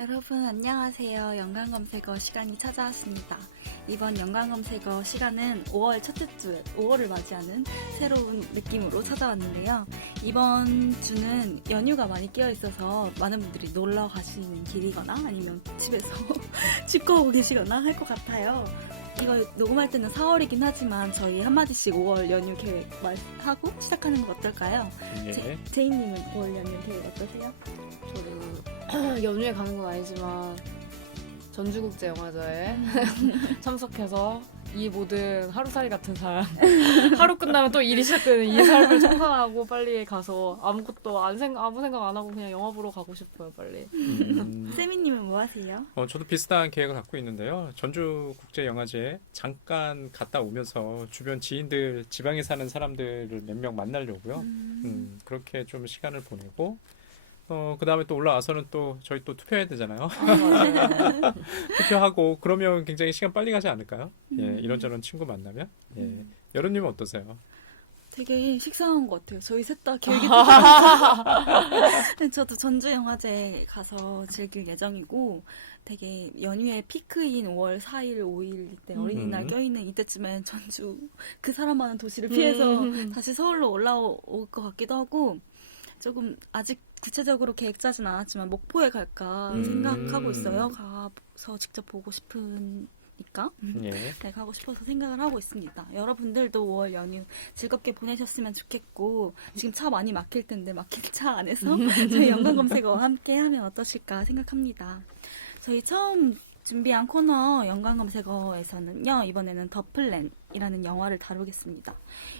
여러분 안녕하세요. 연관검색어 시간이 찾아왔습니다. 이번 연관검색어 시간은 5월 첫째 주, 5월을 맞이하는 새로운 느낌으로 찾아왔는데요. 이번 주는 연휴가 많이 끼어 있어서 많은 분들이 놀러 가시는 길이거나 아니면 집에서 집거하고 계시거나 할 것 같아요. 이거 녹음할 때는 4월이긴 하지만 저희 한마디씩 5월 연휴 계획 말하고 시작하는 거 어떨까요? 예. 제이님은 5월 연휴 계획 어떠세요? 저도 연휴에 가는 건 아니지만 전주국제영화제에 참석해서 이 모든 하루살이 같은 삶 하루 끝나면 또 일이 시작되는 이 삶을 청산하고 빨리 가서 아무 생각 안 하고 그냥 영화 보러 가고 싶어요. 빨리. 세미님은 뭐 하세요? 저도 비슷한 계획을 갖고 있는데요. 전주국제영화제에 잠깐 갔다 오면서 주변 지인들, 지방에 사는 사람들을 몇 명 만나려고요. 그렇게 좀 시간을 보내고 그 다음에 또 올라와서는 또 저희 또 투표해야 되잖아요. 맞아요. 투표하고 그러면 굉장히 시간 빨리 가지 않을까요? 예, 이런저런 친구 만나면. 예. 여름님은 어떠세요? 되게 식상한 것 같아요. 저희 셋 다 계획이 똑같아요. 저도 전주영화제 가서 즐길 예정이고 되게 연휴의 피크인 5월 4일, 5일 이때 어린이날 껴있는 이때쯤엔 전주 그 사람 많은 도시를 피해서 다시 서울로 올라올 것 같기도 하고 조금 아직 구체적으로 계획 짜진 않았지만 목포에 갈까 생각하고 있어요. 가서 직접 보고 싶으니까. 예. 네, 가고 싶어서 생각을 하고 있습니다. 여러분들도 5월 연휴 즐겁게 보내셨으면 좋겠고 지금 차 많이 막힐 텐데 막힌 차 안에서 저희 연관검색어와 함께 하면 어떠실까 생각합니다. 저희 처음 준비한 코너 연관검색어에서는요. 이번에는 더 플랜이라는 영화를 다루겠습니다.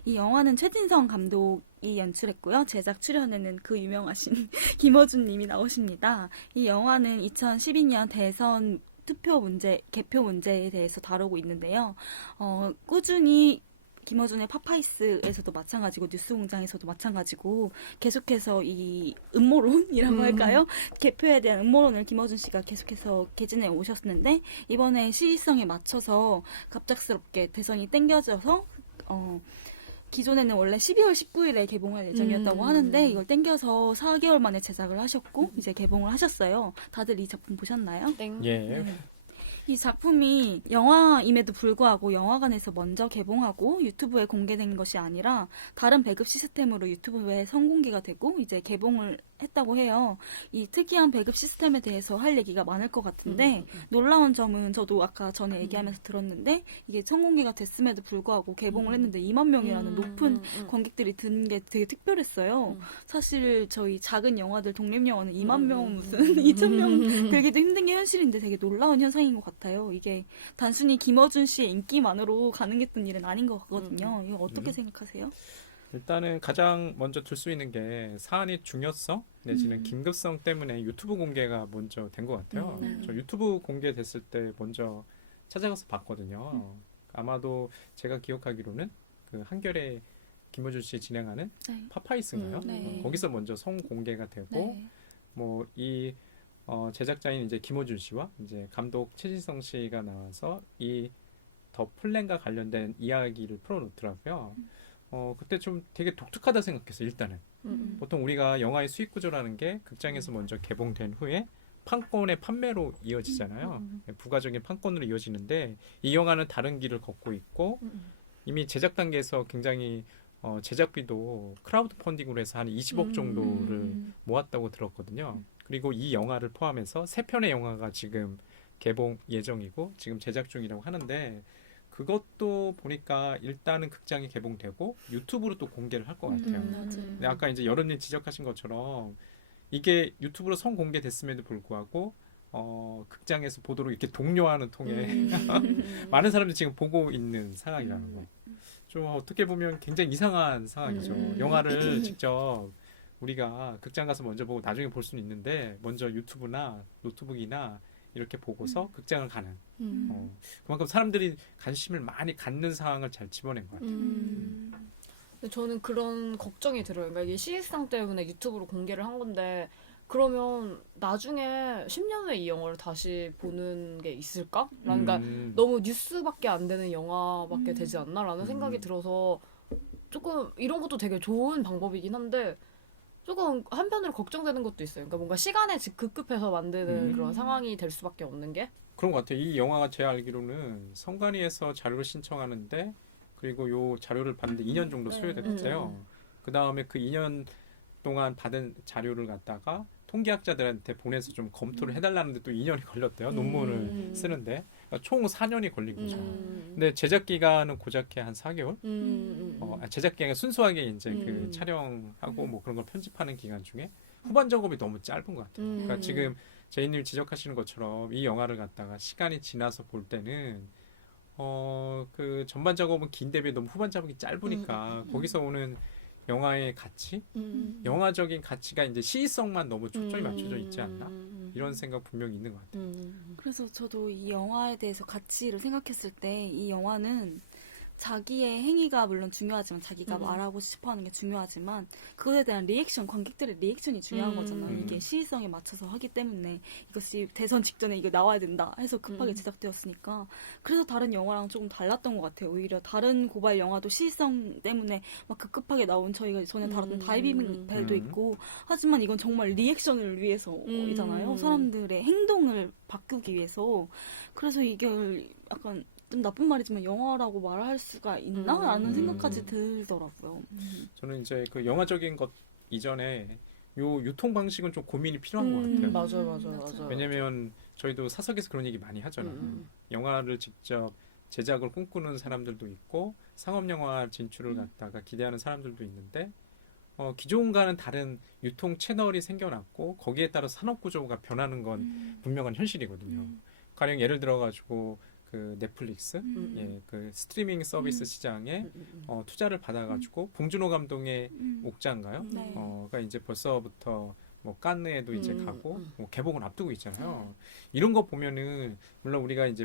이 영화는 최진성 감독이 연출했고요. 제작 출연에는 그 유명하신 김어준 님이 나오십니다. 이 영화는 2012년 대선 투표 문제, 개표 문제에 대해서 다루고 있는데요. 꾸준히 김어준의 파파이스에서도 마찬가지고 뉴스공장에서도 마찬가지고 계속해서 이 음모론이라고 할까요? 개표에 대한 음모론을 김어준 씨가 계속해서 개진해 오셨는데 이번에 시의성에 맞춰서 갑작스럽게 대선이 땡겨져서 기존에는 원래 12월 19일에 개봉할 예정이었다고 하는데 이걸 땡겨서 4개월 만에 제작을 하셨고 이제 개봉을 하셨어요. 다들 이 작품 보셨나요? 땡. 예. 네. 이 작품이 영화임에도 불구하고 영화관에서 먼저 개봉하고 유튜브에 공개된 것이 아니라 다른 배급 시스템으로 유튜브에 선공개가 되고 이제 개봉을 했다고 해요. 이 특이한 배급 시스템에 대해서 할 얘기가 많을 것 같은데 놀라운 점은 저도 아까 전에 얘기하면서 들었는데 이게 선공개가 됐음에도 불구하고 개봉을 했는데 2만 명이라는 높은 관객들이 든 게 되게 특별했어요. 사실 저희 작은 영화들 독립영화는 2만 명 무슨 2천 명 들기도 힘든 게 현실인데 되게 놀라운 현상인 것 같아요. 이게 단순히 김어준 씨의 인기만으로 가능했던 일은 아닌 것 같거든요. 이거 어떻게 생각하세요? 일단은 가장 먼저 들 수 있는 게 사안의 중요성 내지는 긴급성 때문에 유튜브 공개가 먼저 된 것 같아요. 저 유튜브 공개됐을 때 먼저 찾아가서 봤거든요. 아마도 제가 기억하기로는 그 한겨레 김어준 씨 진행하는 네. 파파이스인가요? 네. 거기서 먼저 성공개가 되고 네. 뭐 이 제작자인 이제 김어준 씨와 이제 감독 최진성 씨가 나와서 이 더 플랜과 관련된 이야기를 풀어놓더라고요. 그때 좀 되게 독특하다 생각했어요. 일단은 보통 우리가 영화의 수익 구조라는 게 극장에서 먼저 개봉된 후에 판권의 판매로 이어지잖아요. 부가적인 판권으로 이어지는데 이 영화는 다른 길을 걷고 있고 이미 제작 단계에서 굉장히 제작비도 크라우드 펀딩으로 해서 한 20억 정도를 모았다고 들었거든요. 그리고 이 영화를 포함해서 3편의 영화가 지금 개봉 예정이고 지금 제작 중이라고 하는데 그것도 보니까 일단은 극장에 개봉되고 유튜브로 또 공개를 할 것 같아요. 근데 아까 이제 여름님 지적하신 것처럼 이게 유튜브로 성공개됐음에도 불구하고 극장에서 보도록 이렇게 독려하는 통에 많은 사람들이 지금 보고 있는 상황이라는 거. 좀 어떻게 보면 굉장히 이상한 상황이죠. 영화를 직접 우리가 극장 가서 먼저 보고 나중에 볼 수는 있는데 먼저 유튜브나 노트북이나 이렇게 보고서 극장을 가는 그만큼 사람들이 관심을 많이 갖는 상황을 잘 집어낸 것 같아요. 근데 저는 그런 걱정이 들어요. 그러니까 이게 시의성 때문에 유튜브로 공개를 한 건데 그러면 나중에 10년 후에 이 영화를 다시 보는 게 있을까? 그러니까 너무 뉴스밖에 안 되는 영화밖에 되지 않나? 라는 생각이 들어서 조금 이런 것도 되게 좋은 방법이긴 한데 조금 한편으로 걱정되는 것도 있어요. 그러니까 뭔가 시간에 급급해서 만드는 그런 상황이 될 수밖에 없는 게. 그런 것 같아요. 이 영화가 제가 알기로는 성관위에서 자료를 신청하는데 그리고 요 자료를 받는데 2년 정도 소요됐대요. 그 다음에 그 2년 동안 받은 자료를 갖다가 통계학자들한테 보내서 좀 검토를 해달라는데 또 2년이 걸렸대요. 논문을 쓰는데. 그러니까 총 4년이 걸린 거죠. 근데 제작 기간은 고작해 한 4개월? 제작 기간이 순수하게 이제 그 촬영하고 뭐 그런 걸 편집하는 기간 중에 후반 작업이 너무 짧은 것 같아요. 그러니까 지금 제이님 지적하시는 것처럼 이 영화를 갖다가 시간이 지나서 볼 때는 그 전반 작업은 긴 대비 너무 후반 작업이 짧으니까 거기서 오는 영화의 가치, 영화적인 가치가 이제 시의성만 너무 초점이 맞춰져 있지 않나 이런 생각 분명히 있는 것 같아요. 그래서 저도 이 영화에 대해서 가치를 생각했을 때 이 영화는 자기의 행위가 물론 중요하지만 자기가 말하고 싶어하는 게 중요하지만 그것에 대한 리액션, 관객들의 리액션이 중요한 거잖아요. 이게 시의성에 맞춰서 하기 때문에 이것이 대선 직전에 이거 나와야 된다 해서 급하게 제작되었으니까 그래서 다른 영화랑 조금 달랐던 것 같아요. 오히려 다른 고발 영화도 시의성 때문에 막 급하게 나온 저희가 전에 다뤘던 다이빙 벨도 있고 하지만 이건 정말 리액션을 위해서이잖아요. 사람들의 행동을 바꾸기 위해서. 그래서 이게 약간 좀 나쁜 말이지만 영화라고 말할 수가 있나? 라는 생각까지 들더라고요. 저는 이제 그 영화적인 것 이전에 요 유통 방식은 좀 고민이 필요한 것 같아요. 맞아요. 왜냐면 저희도 사석에서 그런 얘기 많이 하잖아요. 영화를 직접 제작을 꿈꾸는 사람들도 있고 상업 영화 진출을 갖다가 기대하는 사람들도 있는데 기존과는 다른 유통 채널이 생겨났고 거기에 따라 산업 구조가 변하는 건 분명한 현실이거든요. 가령 예를 들어가지고 그 넷플릭스, 그 스트리밍 서비스 시장에 투자를 받아가지고 봉준호 감독의 옥자인가요? 가 이제 벌써부터 뭐 칸느에도 이제 가고 뭐 개봉을 앞두고 있잖아요. 이런 거 보면은 물론 우리가 이제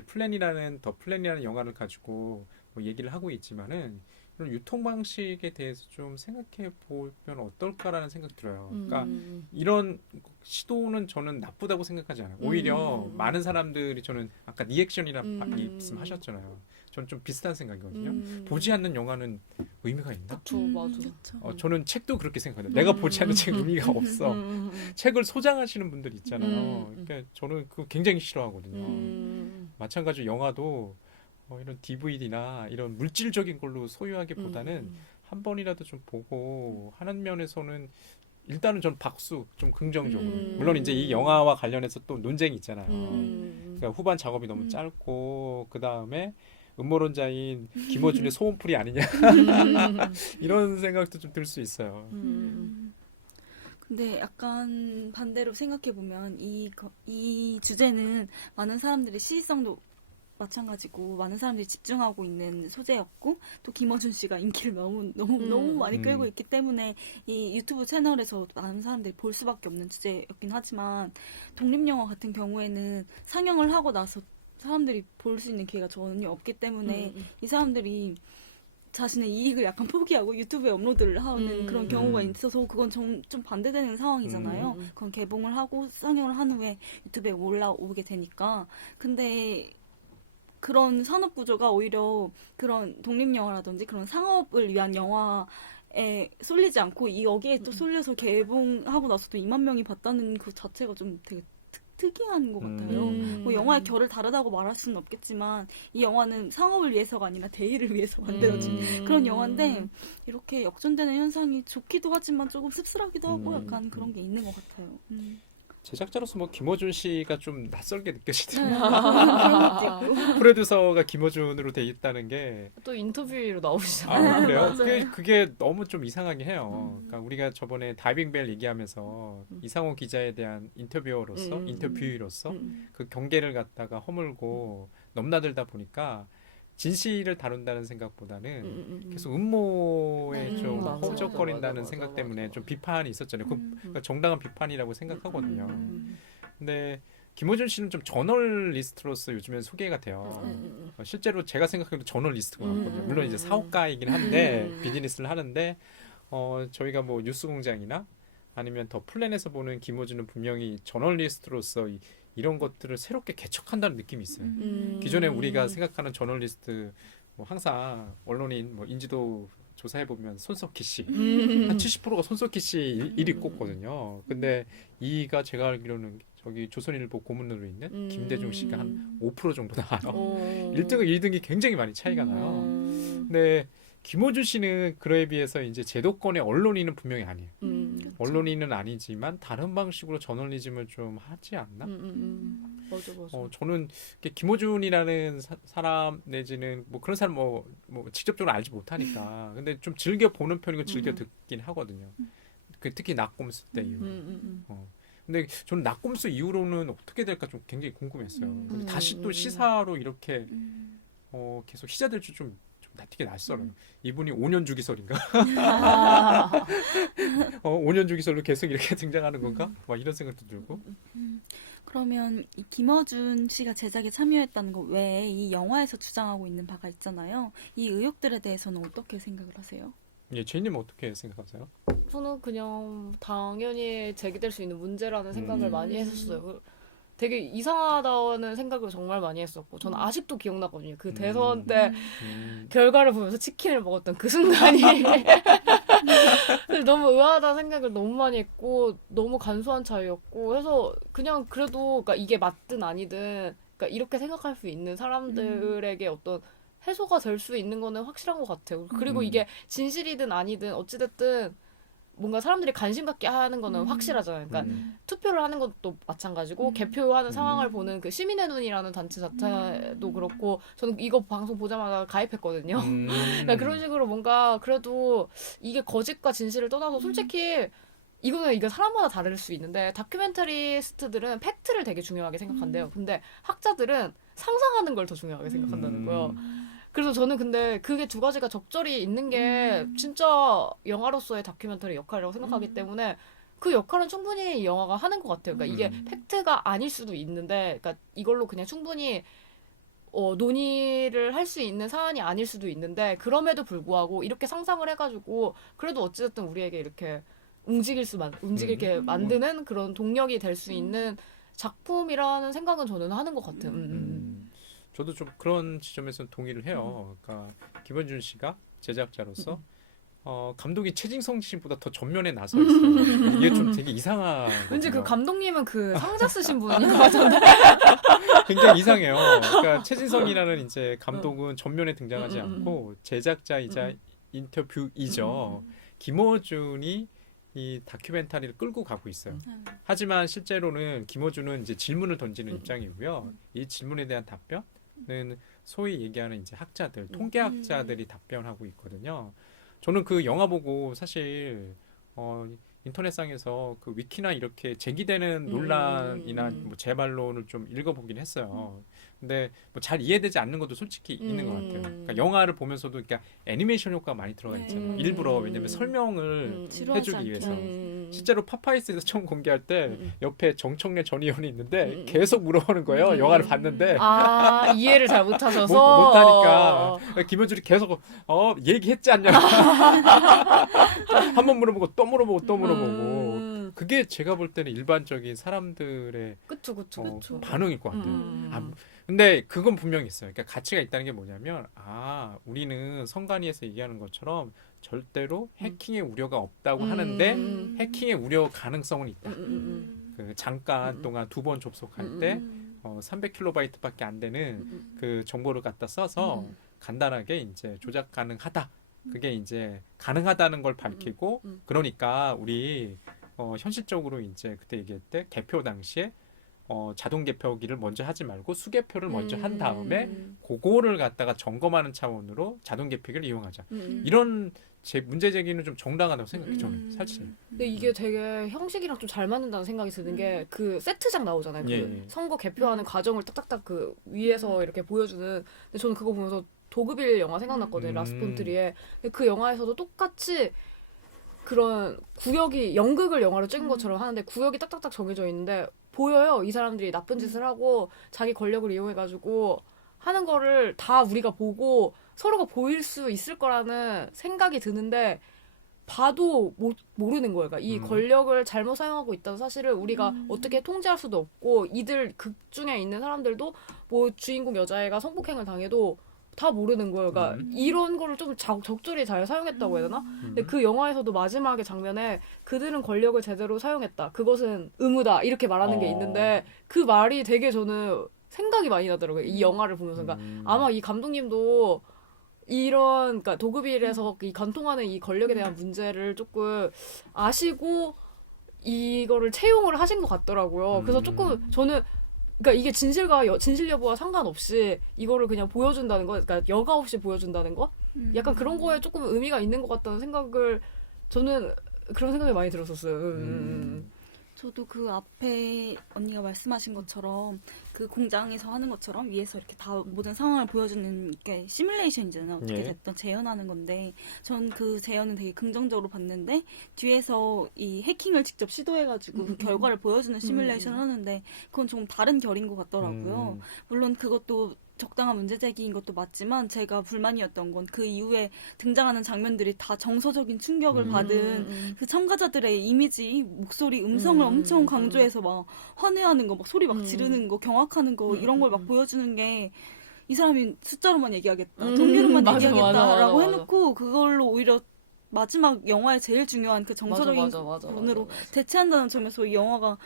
더 플랜이라는 영화를 가지고 뭐 얘기를 하고 있지만은 이런 유통 방식에 대해서 좀 생각해 보면 어떨까라는 생각이 들어요. 그러니까 이런 시도는 저는 나쁘다고 생각하지 않아요. 오히려 많은 사람들이 저는 아까 리액션이라 말씀하셨잖아요. 저는 좀 비슷한 생각이거든요. 보지 않는 영화는 의미가 있나? 맞아. 저는 책도 그렇게 생각해요. 내가 보지 않는 책은 의미가 없어. 책을 소장하시는 분들 있잖아요. 그러니까 저는 그거 굉장히 싫어하거든요. 마찬가지로 영화도 이런 DVD나 이런 물질적인 걸로 소유하기보다는 한 번이라도 좀 보고 하는 면에서는 일단은 전 박수 좀 긍정적으로. 물론 이제 이 영화와 관련해서 또 논쟁이 있잖아요. 그러니까 후반 작업이 너무 짧고 그 다음에 음모론자인 김어준의 소원풀이 아니냐 이런 생각도 좀 들 수 있어요. 근데 약간 반대로 생각해보면 이 주제는 많은 사람들이 시의성도 마찬가지고 많은 사람들이 집중하고 있는 소재였고 또 김어준 씨가 인기를 너무 많이 끌고 있기 때문에 이 유튜브 채널에서 많은 사람들이 볼 수밖에 없는 주제였긴 하지만 독립영화 같은 경우에는 상영을 하고 나서 사람들이 볼 수 있는 기회가 전혀 없기 때문에 이 사람들이 자신의 이익을 약간 포기하고 유튜브에 업로드를 하는 그런 경우가 있어서 그건 좀 반대되는 상황이잖아요. 그건 개봉을 하고 상영을 한 후에 유튜브에 올라오게 되니까. 근데 그런 산업 구조가 오히려 그런 독립영화라든지 그런 상업을 위한 영화에 쏠리지 않고 여기에 또 쏠려서 개봉하고 나서도 2만 명이 봤다는 그 자체가 좀 되게 특이한 것 같아요. 뭐 영화의 결을 다르다고 말할 수는 없겠지만 이 영화는 상업을 위해서가 아니라 대의를 위해서 만들어진 그런 영화인데 이렇게 역전되는 현상이 좋기도 하지만 조금 씁쓸하기도 하고 약간 그런 게 있는 것 같아요. 제작자로서 뭐 김어준 씨가 좀 낯설게 느껴지더라고요. 프로듀서가 김어준으로 돼 있다는 게 또 인터뷰로 나오시잖아요. 그래요? 그게 너무 좀 이상하게 해요. 그러니까 우리가 저번에 다이빙벨 얘기하면서 이상호 기자에 대한 인터뷰로서 그 경계를 갖다가 허물고 넘나들다 보니까 진실을 다룬다는 생각보다는 계속 음모에 좀 허우적거린다는 생각 때문에 좀 비판이 있었잖아요. 그러니까 정당한 비판이라고 생각하거든요. 근데 김어준 씨는 좀 저널리스트로서 요즘에 소개가 돼요. 실제로 제가 생각해도 저널리스트가 같거든요. 물론 이제 사업가이긴 한데 비즈니스를 하는데 저희가 뭐 뉴스공장이나 아니면 더 플랜에서 보는 김어준은 분명히 저널리스트로서 이런 것들을 새롭게 개척한다는 느낌이 있어요. 기존에 우리가 생각하는 저널리스트 뭐 항상 언론인 뭐 인지도 조사해 보면 손석희 씨 한 70%가 손석희 씨 일이 꼽거든요. 근데 이가 제가 알기로는 저기 조선일보 고문으로 있는 김대중 씨가 한 5% 정도 나와요. 1등과 2등이 굉장히 많이 차이가 나요. 근데 김어준 씨는 그에 비해서 이제 제도권의 언론인은 분명히 아니에요. 언론인은 아니지만 다른 방식으로 저널리즘을 좀 하지 않나? 맞아. 저는 이렇게 김어준이라는 사람 내지는 뭐 그런 사람 뭐 직접적으로 알지 못하니까 근데 좀 즐겨 보는 편이고 즐겨 듣긴 하거든요. 그 특히 낙곰수 때 이후. 근데 저는 낙곰수 이후로는 어떻게 될까 좀 굉장히 궁금했어요. 근데 다시 또 시사로 이렇게 계속 희자될 줄 좀 되게 낯설어요. 이분이 5년 주기설인가? 5년 주기설로 계속 이렇게 등장하는 건가? 막 이런 생각도 들고. 그러면 이 김어준 씨가 제작에 참여했다는 것 외에 이 영화에서 주장하고 있는 바가 있잖아요. 이 의혹들에 대해서는 어떻게 생각을 하세요? 예, 제이님 어떻게 생각하세요? 저는 그냥 당연히 제기될 수 있는 문제라는 생각을 많이 했었어요. 되게 이상하다는 생각을 정말 많이 했었고 저는 아직도 기억나거든요. 그 대선 때 결과를 보면서 치킨을 먹었던 그 순간이 너무 의아하다는 생각을 너무 많이 했고 너무 간소한 차이였고 해서 그냥 그래도 그러니까 이게 맞든 아니든 그러니까 이렇게 생각할 수 있는 사람들에게 어떤 해소가 될 수 있는 거는 확실한 것 같아요. 그리고 이게 진실이든 아니든 어찌됐든 뭔가 사람들이 관심 갖게 하는 거는 확실하잖아요. 그러니까 투표를 하는 것도 마찬가지고 개표하는 상황을 보는 그 시민의 눈이라는 단체 자체도 그렇고 저는 이거 방송 보자마자 가입했거든요. 그러니까 그런 식으로 뭔가 그래도 이게 거짓과 진실을 떠나서 솔직히 이거 사람마다 다를 수 있는데 다큐멘터리스트들은 팩트를 되게 중요하게 생각한대요. 근데 학자들은 상상하는 걸 더 중요하게 생각한다는 거예요. 그래서 저는 근데 그게 두 가지가 적절히 있는 게 진짜 영화로서의 다큐멘터리 역할이라고 생각하기 때문에 그 역할은 충분히 이 영화가 하는 것 같아요. 그러니까 이게 팩트가 아닐 수도 있는데, 그러니까 이걸로 그냥 충분히 논의를 할 수 있는 사안이 아닐 수도 있는데, 그럼에도 불구하고 이렇게 상상을 해가지고 그래도 어찌됐든 우리에게 이렇게 움직이게 만드는 그런 동력이 될 수 있는 작품이라는 생각은 저는 하는 것 같아요. 저도 좀 그런 지점에서 동의를 해요. 그러니까 김원준 씨가 제작자로서 감독이 최진성 씨보다 더 전면에 나서 있어요. 이게 좀 되게 이상한. 왠지 그 감독님은 그 상자 쓰신 분인 것 같은데. 굉장히 이상해요. 그러니까 최진성이라는 이제 감독은 전면에 등장하지 않고 제작자이자 인터뷰이죠. 김어준이 이 다큐멘터리를 끌고 가고 있어요. 하지만 실제로는 김어준은 이제 질문을 던지는 입장이고요. 이 질문에 대한 답변은 소위 얘기하는 이제 학자들, 통계학자들이 답변하고 있거든요. 저는 그 영화 보고 사실 인터넷상에서 그 위키나 이렇게 제기되는 논란이나 뭐 재반론을 좀 읽어보긴 했어요. 근데 뭐 잘 이해되지 않는 것도 솔직히 있는 것 같아요. 그러니까 영화를 보면서도 그러니까 애니메이션 효과가 많이 들어가 있잖아요. 일부러 왜냐면 설명을 해주기 위해서. 실제로 파파이스에서 처음 공개할 때 옆에 정청래 전 의원이 있는데 계속 물어보는 거예요. 영화를 봤는데 이해를 잘 못하셔서 못하니까 김현준이 계속 얘기했지 않냐 한 번 물어보고 또 물어보고 또 물어보고 그게 제가 볼 때는 일반적인 사람들의 그쵸. 반응일 것 같아요. 근데 그건 분명히 있어요. 그러니까 가치가 있다는 게 뭐냐면 우리는 성간이에서 얘기하는 것처럼 절대로 해킹의 우려가 없다고 하는데 해킹의 우려 가능성은 있다. 그 잠깐 동안 2번 접속할 때 300kB밖에 안 되는 그 정보를 갖다 써서 간단하게 이제 조작 가능하다. 그게 이제 가능하다는 걸 밝히고 그러니까 우리 현실적으로 이제 그때 얘기할 때 개표 당시에 자동 개표기를 먼저 하지 말고 수개표를 먼저 한 다음에 그거를 갖다가 점검하는 차원으로 자동 개표기를 이용하자. 이런 문제 제기는 좀 정당하다고 생각해요. 저는 사실. 근데 이게 되게 형식이랑 좀 잘 맞는다는 생각이 드는 게 그 세트장 나오잖아요. 그 선거 개표하는 과정을 딱딱딱 그 위에서 이렇게 보여주는. 근데 저는 그거 보면서 도그빌 영화 생각났거든요. 라스 폰 트리에. 그 영화에서도 똑같이 그런 구역이 연극을 영화로 찍은 것처럼 하는데 구역이 딱딱딱 정해져 있는데 보여요. 이 사람들이 나쁜 짓을 하고 자기 권력을 이용해가지고 하는 거를 다 우리가 보고 서로가 보일 수 있을 거라는 생각이 드는데 봐도 모르는 거예요. 그러니까 이 권력을 잘못 사용하고 있다는 사실을 우리가 어떻게 통제할 수도 없고 이들 극 중에 있는 사람들도 뭐 주인공 여자애가 성폭행을 당해도 다 모르는 거예요. 그러니까 이런 거를 좀 적절히 잘 사용했다고 해야 되나? 근데 음. 그 영화에서도 마지막에 장면에 그들은 권력을 제대로 사용했다. 그것은 의무다. 이렇게 말하는 게 있는데 그 말이 되게 저는 생각이 많이 나더라고요. 이 영화를 보면서. 그러니까 아마 이 감독님도 이런 그러니까 도급일에서 이 관통하는 이 권력에 대한 문제를 조금 아시고 이거를 채용을 하신 것 같더라고요. 그래서 조금 저는 그러니까 이게 진실 여부와 상관없이 이거를 그냥 보여준다는 거, 그러니까 여과 없이 보여준다는 거, 약간 그런 거에 조금 의미가 있는 것 같다는 생각을 저는 그런 생각이 많이 들었었어요. 저도 그 앞에 언니가 말씀하신 것처럼 그 공장에서 하는 것처럼 위에서 이렇게 다 모든 상황을 보여주는 게 시뮬레이션이잖아요. 어떻게 예. 됐든 재현하는 건데 전 그 재현은 되게 긍정적으로 봤는데 뒤에서 이 해킹을 직접 시도해가지고 그 결과를 보여주는 시뮬레이션을 하는데 그건 좀 다른 결인 것 같더라고요. 물론 그것도 적당한 문제 제기인 것도 맞지만 제가 불만이었던 건 그 이후에 등장하는 장면들이 다 정서적인 충격을 받은 그 참가자들의 이미지, 목소리, 음성을 엄청 강조해서 막 화내하는 거, 막 소리 막 지르는 거, 경악하는 거 이런 걸 막 보여주는 게 이 사람이 숫자로만 얘기하겠다, 돈으로만 맞아, 얘기하겠다라고 맞아. 해놓고 그걸로 오히려 마지막 영화의 제일 중요한 그 정서적인 부분으로 대체한다는 점에서 이 영화가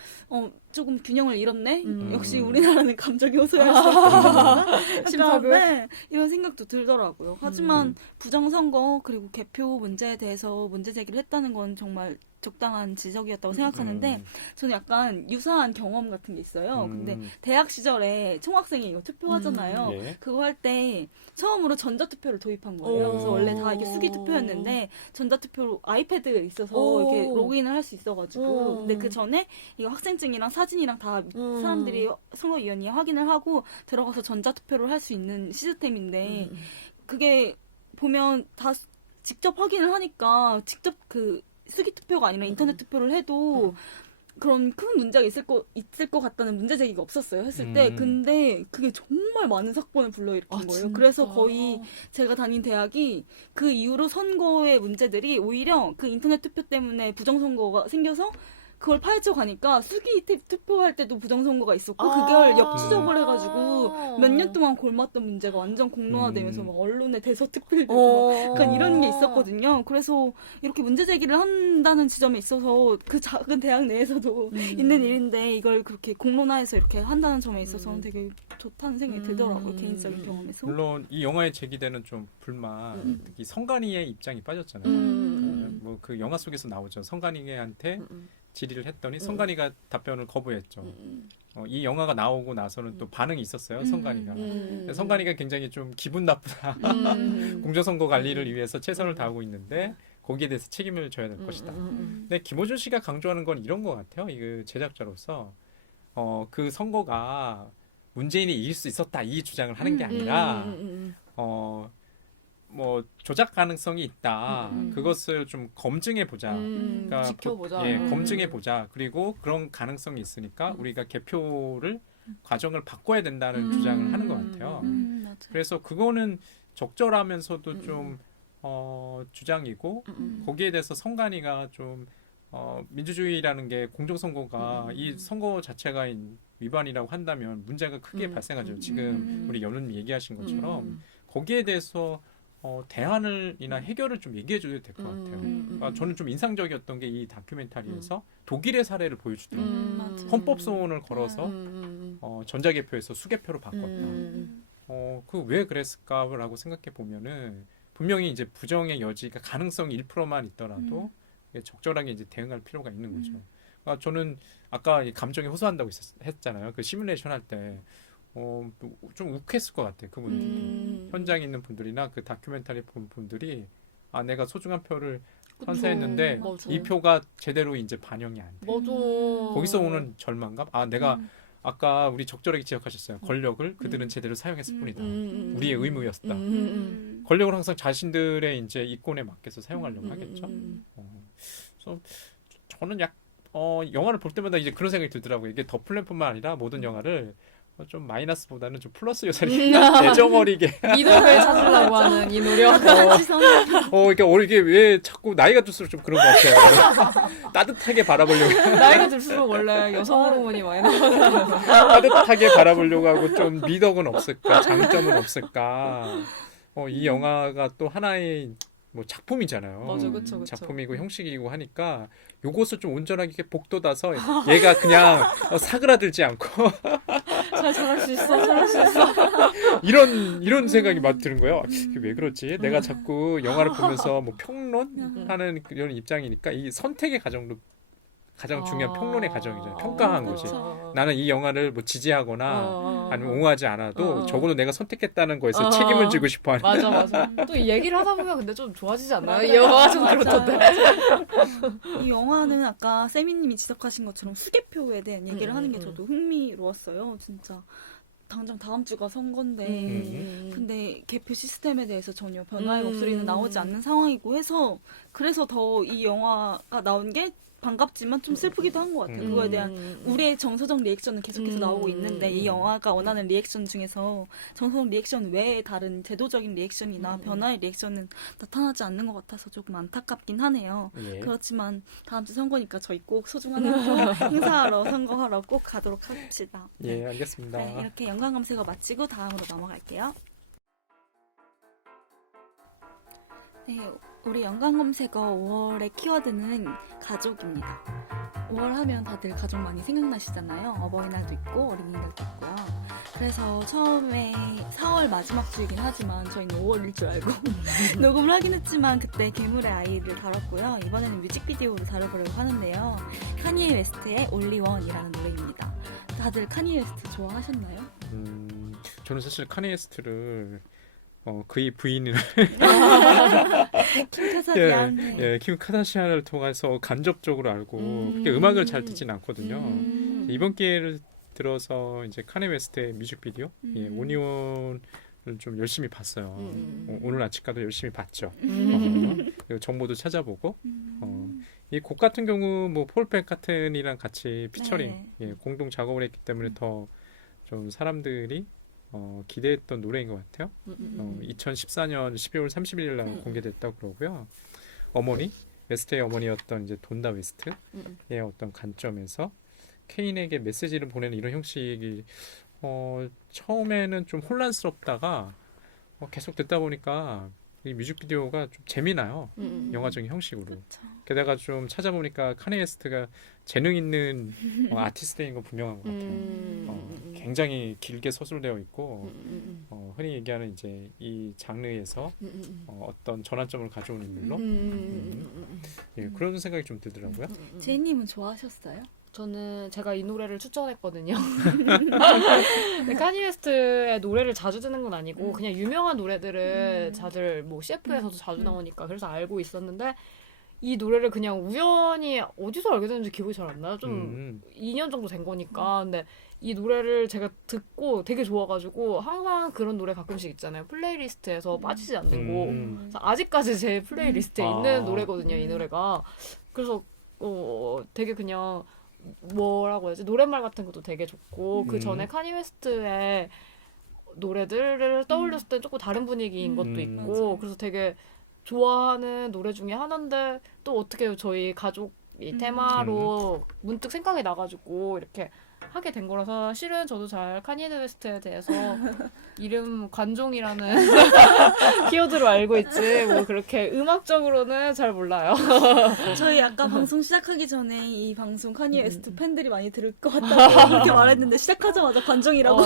조금 균형을 잃었네. 역시 우리나라는 감정이 호소할 수 있구나. 심파극? 네, 이런 생각도 들더라고요. 하지만 부정선거 그리고 개표 문제에 대해서 문제 제기를 했다는 건 정말 적당한 지적이었다고 생각하는데 저는 약간 유사한 경험 같은 게 있어요. 근데 대학 시절에 총학생이 이거 투표하잖아요. 예. 그거 할 때 처음으로 전자투표를 도입한 거예요. 그래서 원래 다 이게 수기투표였는데 전자투표로 아이패드에 있어서 이렇게 로그인을 할 수 있어가지고 근데 그 전에 이거 학생증이랑 사진이랑 다 사람들이 선거위원이 확인을 하고 들어가서 전자투표를 할 수 있는 시스템인데 그게 보면 다 직접 확인을 하니까 직접 그 수기 투표가 아니라 인터넷 투표를 해도 그런 큰 문제가 있을 것 같다는 문제 제기가 없었어요. 했을 때. 근데 그게 정말 많은 사건을 불러일으킨 거예요. 진짜? 그래서 거의 제가 다닌 대학이 그 이후로 선거의 문제들이 오히려 그 인터넷 투표 때문에 부정선거가 생겨서 그걸 파헤쳐 가니까 수기 투표할 때도 부정선거가 있었고 그걸 역추적을 해가지고 몇 년 동안 골맞던 문제가 완전 공론화되면서 막 언론에 대서특필되고 약간 이런 게 있었거든요. 그래서 이렇게 문제 제기를 한다는 지점에 있어서 그 작은 대학 내에서도 있는 일인데 이걸 그렇게 공론화해서 이렇게 한다는 점에 있어서는 되게 좋다는 생각이 들더라고요. 개인적인 경험에서. 물론 이 영화에 제기되는 좀 불만, 특히 성관이의 입장이 빠졌잖아요. 뭐 그 영화 속에서 나오죠. 성관이한테 질의를 했더니 성관이가 답변을 거부했죠. 이 영화가 나오고 나서는 또 반응이 있었어요. 성관이가. 성관이가 굉장히 좀 기분 나쁘다. 공정선거 관리를 위해서 최선을 다하고 있는데 거기에 대해서 책임을 져야 될 것이다. 근데 김호준 씨가 강조하는 건 이런 것 같아요. 이 제작자로서 그 선거가 문재인이 이길 수 있었다 이 주장을 하는 게 아니라 뭐 조작 가능성이 있다. 그것을 좀 검증해 보자. 그러니까 지켜보자. 검증해 보자. 그리고 그런 가능성이 있으니까 우리가 개표를 과정을 바꿔야 된다는 주장을 하는 것 같아요. 맞아요. 그래서 그거는 적절하면서도 좀 주장이고 거기에 대해서 성관이가 좀 민주주의라는 게 공정선거가 이 선거 자체가 위반이라고 한다면 문제가 크게 발생하죠. 지금 우리 연우님 얘기하신 것처럼 거기에 대해서 대안이나 해결을 좀 얘기해 줘야 될 것 같아요. 그러니까 저는 좀 인상적이었던 게 이 다큐멘터리에서 독일의 사례를 보여주더라고요. 헌법소원을 걸어서 전자개표에서 수개표로 바꿨다. 그 왜 그랬을까라고 생각해 보면은 분명히 이제 부정의 여지가 가능성이 1%만 있더라도 적절하게 이제 대응할 필요가 있는 거죠. 그러니까 저는 아까 이 감정에 호소한다고 했잖아요. 그 시뮬레이션 할 때. 좀 욱했을 것 같아요. 그분들도. 현장에 있는 분들이나 그 다큐멘터리 본 분들이 내가 소중한 표를 선사했는데 맞아. 이 표가 제대로 이제 반영이 안 돼. 맞아. 거기서 오는 절망감? 내가 아까 우리 적절하게 지적하셨어요. 권력을 그들은 제대로 사용했을 뿐이다. 우리의 의무였다. 권력을 항상 자신들의 이제 이권에 맡겨서 사용하려고 하겠죠. 그래서 저는 영화를 볼 때마다 이제 그런 생각이 들더라고요. 이게 더 플랜뿐만 아니라 모든 영화를 좀 마이너스보다는 좀 플러스 요소를 애정 어리게 이노를 찾으려고 하는 이 노력. 그러니까 이게 왜 자꾸 나이가 들수록 좀 그런 것 같아요. 따뜻하게 바라보려고 나이가 들수록 원래 여성 호르몬이 많이 나오잖아요. 따뜻하게 바라보려고 하고 좀 미덕은 없을까, 장점은 없을까. 이 영화가 또 하나의 뭐 작품이잖아요. 맞아, 그쵸. 작품이고 형식이고 하니까 요것을 좀 온전하게 이렇게 복돋아서 얘가 그냥 사그라들지 않고 잘할 수 있어. 이런 생각이 막 드는 거예요. 이게 왜 그러지? 내가 자꾸 영화를 보면서 뭐 평론하는 그런 입장이니까 이 선택의 과정도 가장 중요한 평론의 과정이잖아요. 평가한 그쵸. 거지. 나는 이 영화를 뭐 지지하거나 아니면 옹호하지 않아도 적어도 내가 선택했다는 거에서 책임을 지고 싶어 하는. 맞아. 또 이 얘기를 하다 보면 근데 좀 좋아지지 않나요? 이 영화가 좀 그렇던데. 이 영화는 아까 세미님이 지적하신 것처럼 수개표에 대한 얘기를 하는 게 음. 저도 흥미로웠어요. 진짜 당장 다음 주가 선거인데 근데 개표 시스템에 대해서 전혀 변화의 목소리는 나오지 않는 상황이고 해서 그래서 더 이 영화가 나온 게 반갑지만 좀 슬프기도 한 것 같아요. 그거에 대한 우리의 정서적 리액션은 계속해서 나오고 있는데 이 영화가 원하는 리액션 중에서 정서적 리액션 외에 다른 제도적인 리액션이나 변화의 리액션은 나타나지 않는 것 같아서 조금 안타깝긴 하네요. 예. 그렇지만 다음 주 선거니까 저희 꼭 소중한 한 표 행사하러 선거하러 꼭 가도록 합시다. 예, 알겠습니다. 네, 이렇게 연관 검색어 마치고 다음으로 넘어갈게요. 네, 우리 연관 검색어 5월의 키워드는 가족입니다. 5월 하면 다들 가족 많이 생각나시잖아요. 어버이날도 있고 어린이날도 있고요. 그래서 처음에 4월 마지막 주이긴 하지만 저희는 5월일 줄 알고 녹음을 하긴 했지만 그때 괴물의 아이를 다뤘고요. 이번에는 뮤직비디오로 다뤄보려고 하는데요. 카니에 웨스트의 Only One이라는 노래입니다. 다들 카니에 웨스트 좋아하셨나요? 저는 사실 카니에스트를 그의 부인을 킴 카사디안. 킴 카다시안을 통해서 간접적으로 알고 그렇게 음악을 잘 듣진 않거든요. 이번 기회를 들어서 이제 카니 웨스트의 뮤직비디오 오니온을 좀 열심히 봤어요. 오늘 아침까지 열심히 봤죠. 그리고 정보도 찾아보고 이 곡 같은 경우 뭐 폴 맥카트니랑 같이 피처링 공동 작업을 했기 때문에 더 좀 사람들이 기대했던 노래인 것 같아요. 2014년 12월 31일 날 공개됐다고 그러고요. 어머니, 웨스트의 어머니였던 이제 돈다 웨스트의 어떤 관점에서 케인에게 메시지를 보내는 이런 형식이 처음에는 좀 혼란스럽다가 계속 듣다 보니까 이 뮤직비디오가 좀 재미나요. 영화적인 형식으로. 그쵸. 게다가 좀 찾아보니까 카니 웨스트가 재능 있는 아티스트인 건 분명한 것 같아요. 굉장히 길게 서술되어 있고 흔히 얘기하는 이제 이 장르에서 어떤 전환점을 가져오는 인물로 그런 생각이 좀 들더라고요. 제이님은 좋아하셨어요? 저는 제가 이 노래를 추천했거든요. 근데 카니 웨스트의 노래를 자주 듣는 건 아니고 그냥 유명한 노래들을 다들 뭐 CF에서도 자주 나오니까 그래서 알고 있었는데 이 노래를 그냥 우연히 어디서 알게 됐는지 기억이 잘 안 나요. 좀 2년 정도 된 거니까. 근데 이 노래를 제가 듣고 되게 좋아가지고 항상 그런 노래 가끔씩 있잖아요. 플레이리스트에서 빠지지 않는 곡. 그래서 아직까지 제 플레이리스트에 있는 노래거든요. 이 노래가. 그래서 되게 그냥 뭐라고 해야지 노랫말 같은 것도 되게 좋고 그 전에 카니 웨스트의 노래들을 떠올렸을 때 조금 다른 분위기인 것도 있고 맞아요. 그래서 되게 좋아하는 노래 중에 하나인데 또 어떻게 저희 가족 이 테마로 문득 생각이 나가지고 이렇게 하게 된 거라서 실은 저도 잘 카니에 웨스트에 대해서 이름 관종이라는 키워드로 알고 있지 뭐 그렇게 음악적으로는 잘 몰라요. 저희 아까 방송 시작하기 전에 이 방송 카니에 웨스트 팬들이 많이 들을 것 같다고 이렇게 말했는데 시작하자마자 관종이라고.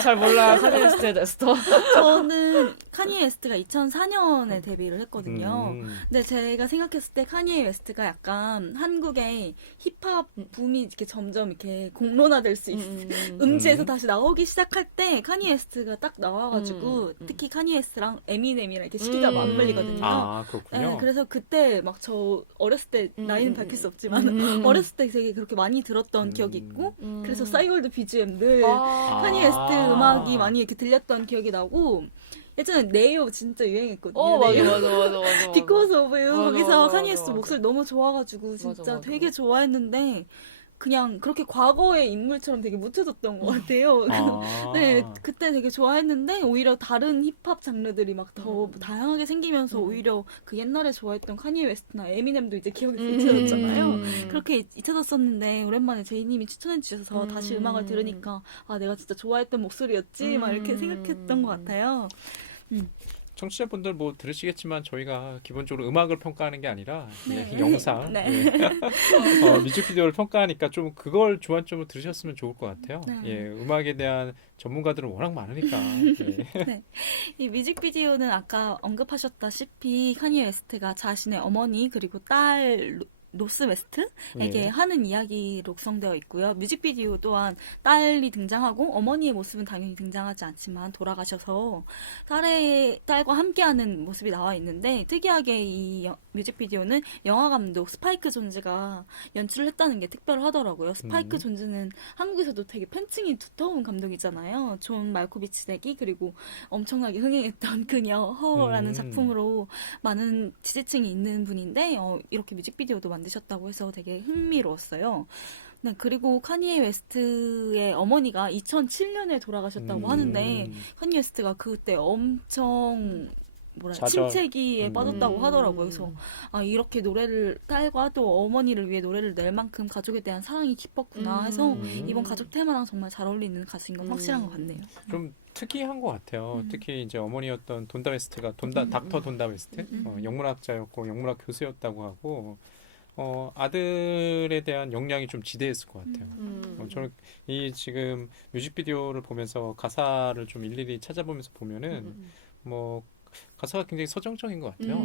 잘 몰라요 카니에 웨스트에 대해서. 저는 카니에 웨스트가 2004년에 데뷔를 했거든요. 근데 제가 생각했을 때 카니에 웨스트가 약간 한국의 힙합 붐이 이렇게 점점 이렇게 공론화될 수 음지에서 다시 나오기 시작할 때 카니에 웨스트가 딱 나와가지고 특히 카니에 웨스트랑 에미넴이랑 이렇게 시기가 맞물리거든요. 아, 그렇군요. 네, 그래서 그때 막 저 어렸을 때 나이는 밝힐 수 없지만 어렸을 때 되게 그렇게 많이 들었던 기억이 있고 그래서 싸이월드 BGM 늘 카니에 웨스트 음악이 많이 이렇게 들렸던 기억이 나고 예전에 네오 진짜 유행했거든요. 맞아. Because of You 맞아, 거기서 맞아, 카니에 웨스트 맞아. 목소리 너무 좋아가지고 진짜 맞아. 되게 좋아했는데 그냥 그렇게 과거의 인물처럼 되게 묻혀졌던 것 같아요. 아. 네, 그때 되게 좋아했는데 오히려 다른 힙합 장르들이 막 더 다양하게 생기면서 오히려 그 옛날에 좋아했던 카니에 웨스트나 에미넴도 이제 기억이 잊혀졌잖아요. 그렇게 잊혀졌었는데 오랜만에 제이님이 추천해 주셔서 다시 음악을 들으니까 아 내가 진짜 좋아했던 목소리였지 막 이렇게 생각했던 것 같아요. 청취자분들 뭐 들으시겠지만 저희가 기본적으로 음악을 평가하는 게 아니라 네. 영상, 네. 뮤직비디오를 평가하니까 좀 그걸 주안점으로 들으셨으면 좋을 것 같아요. 네. 예, 음악에 대한 전문가들은 워낙 많으니까. 예. 이 뮤직비디오는 아까 언급하셨다시피 카니에 웨스트가 자신의 어머니 그리고 딸 로스 웨스트에게 예. 하는 이야기로 구성되어 있고요. 뮤직비디오 또한 딸이 등장하고 어머니의 모습은 당연히 등장하지 않지만 돌아가셔서 딸과 함께하는 모습이 나와 있는데 특이하게 이 뮤직비디오는 영화 감독 스파이크 존즈가 연출을 했다는 게 특별하더라고요. 스파이크 존즈는 한국에서도 되게 팬층이 두터운 감독이잖아요. 존 말코비치 댁이 그리고 엄청나게 흥행했던 그녀 허라는 작품으로 많은 지지층이 있는 분인데 이렇게 뮤직비디오도 만드셨다고 해서 되게 흥미로웠어요. 네, 그리고 카니에 웨스트의 어머니가 2007년에 돌아가셨다고 하는데 카니에 웨스트가 그때 엄청 좌절. 침체기에 빠졌다고 하더라고요. 그래서 이렇게 노래를 딸과 또 어머니를 위해 노래를 낼 만큼 가족에 대한 사랑이 깊었구나 해서 이번 가족 테마랑 정말 잘 어울리는 가수인 건 확실한 것 같네요. 좀 특이한 것 같아요. 특히 이제 어머니였던 돈다 웨스트가 닥터 돈다 웨스트, 영문학자였고 영문학 교수였다고 하고 아들에 대한 영향이 좀 지대했을 것 같아요. 저는 이 지금 뮤직비디오를 보면서 가사를 좀 일일이 찾아보면서 보면은 뭐 가사가 굉장히 서정적인 것 같아요.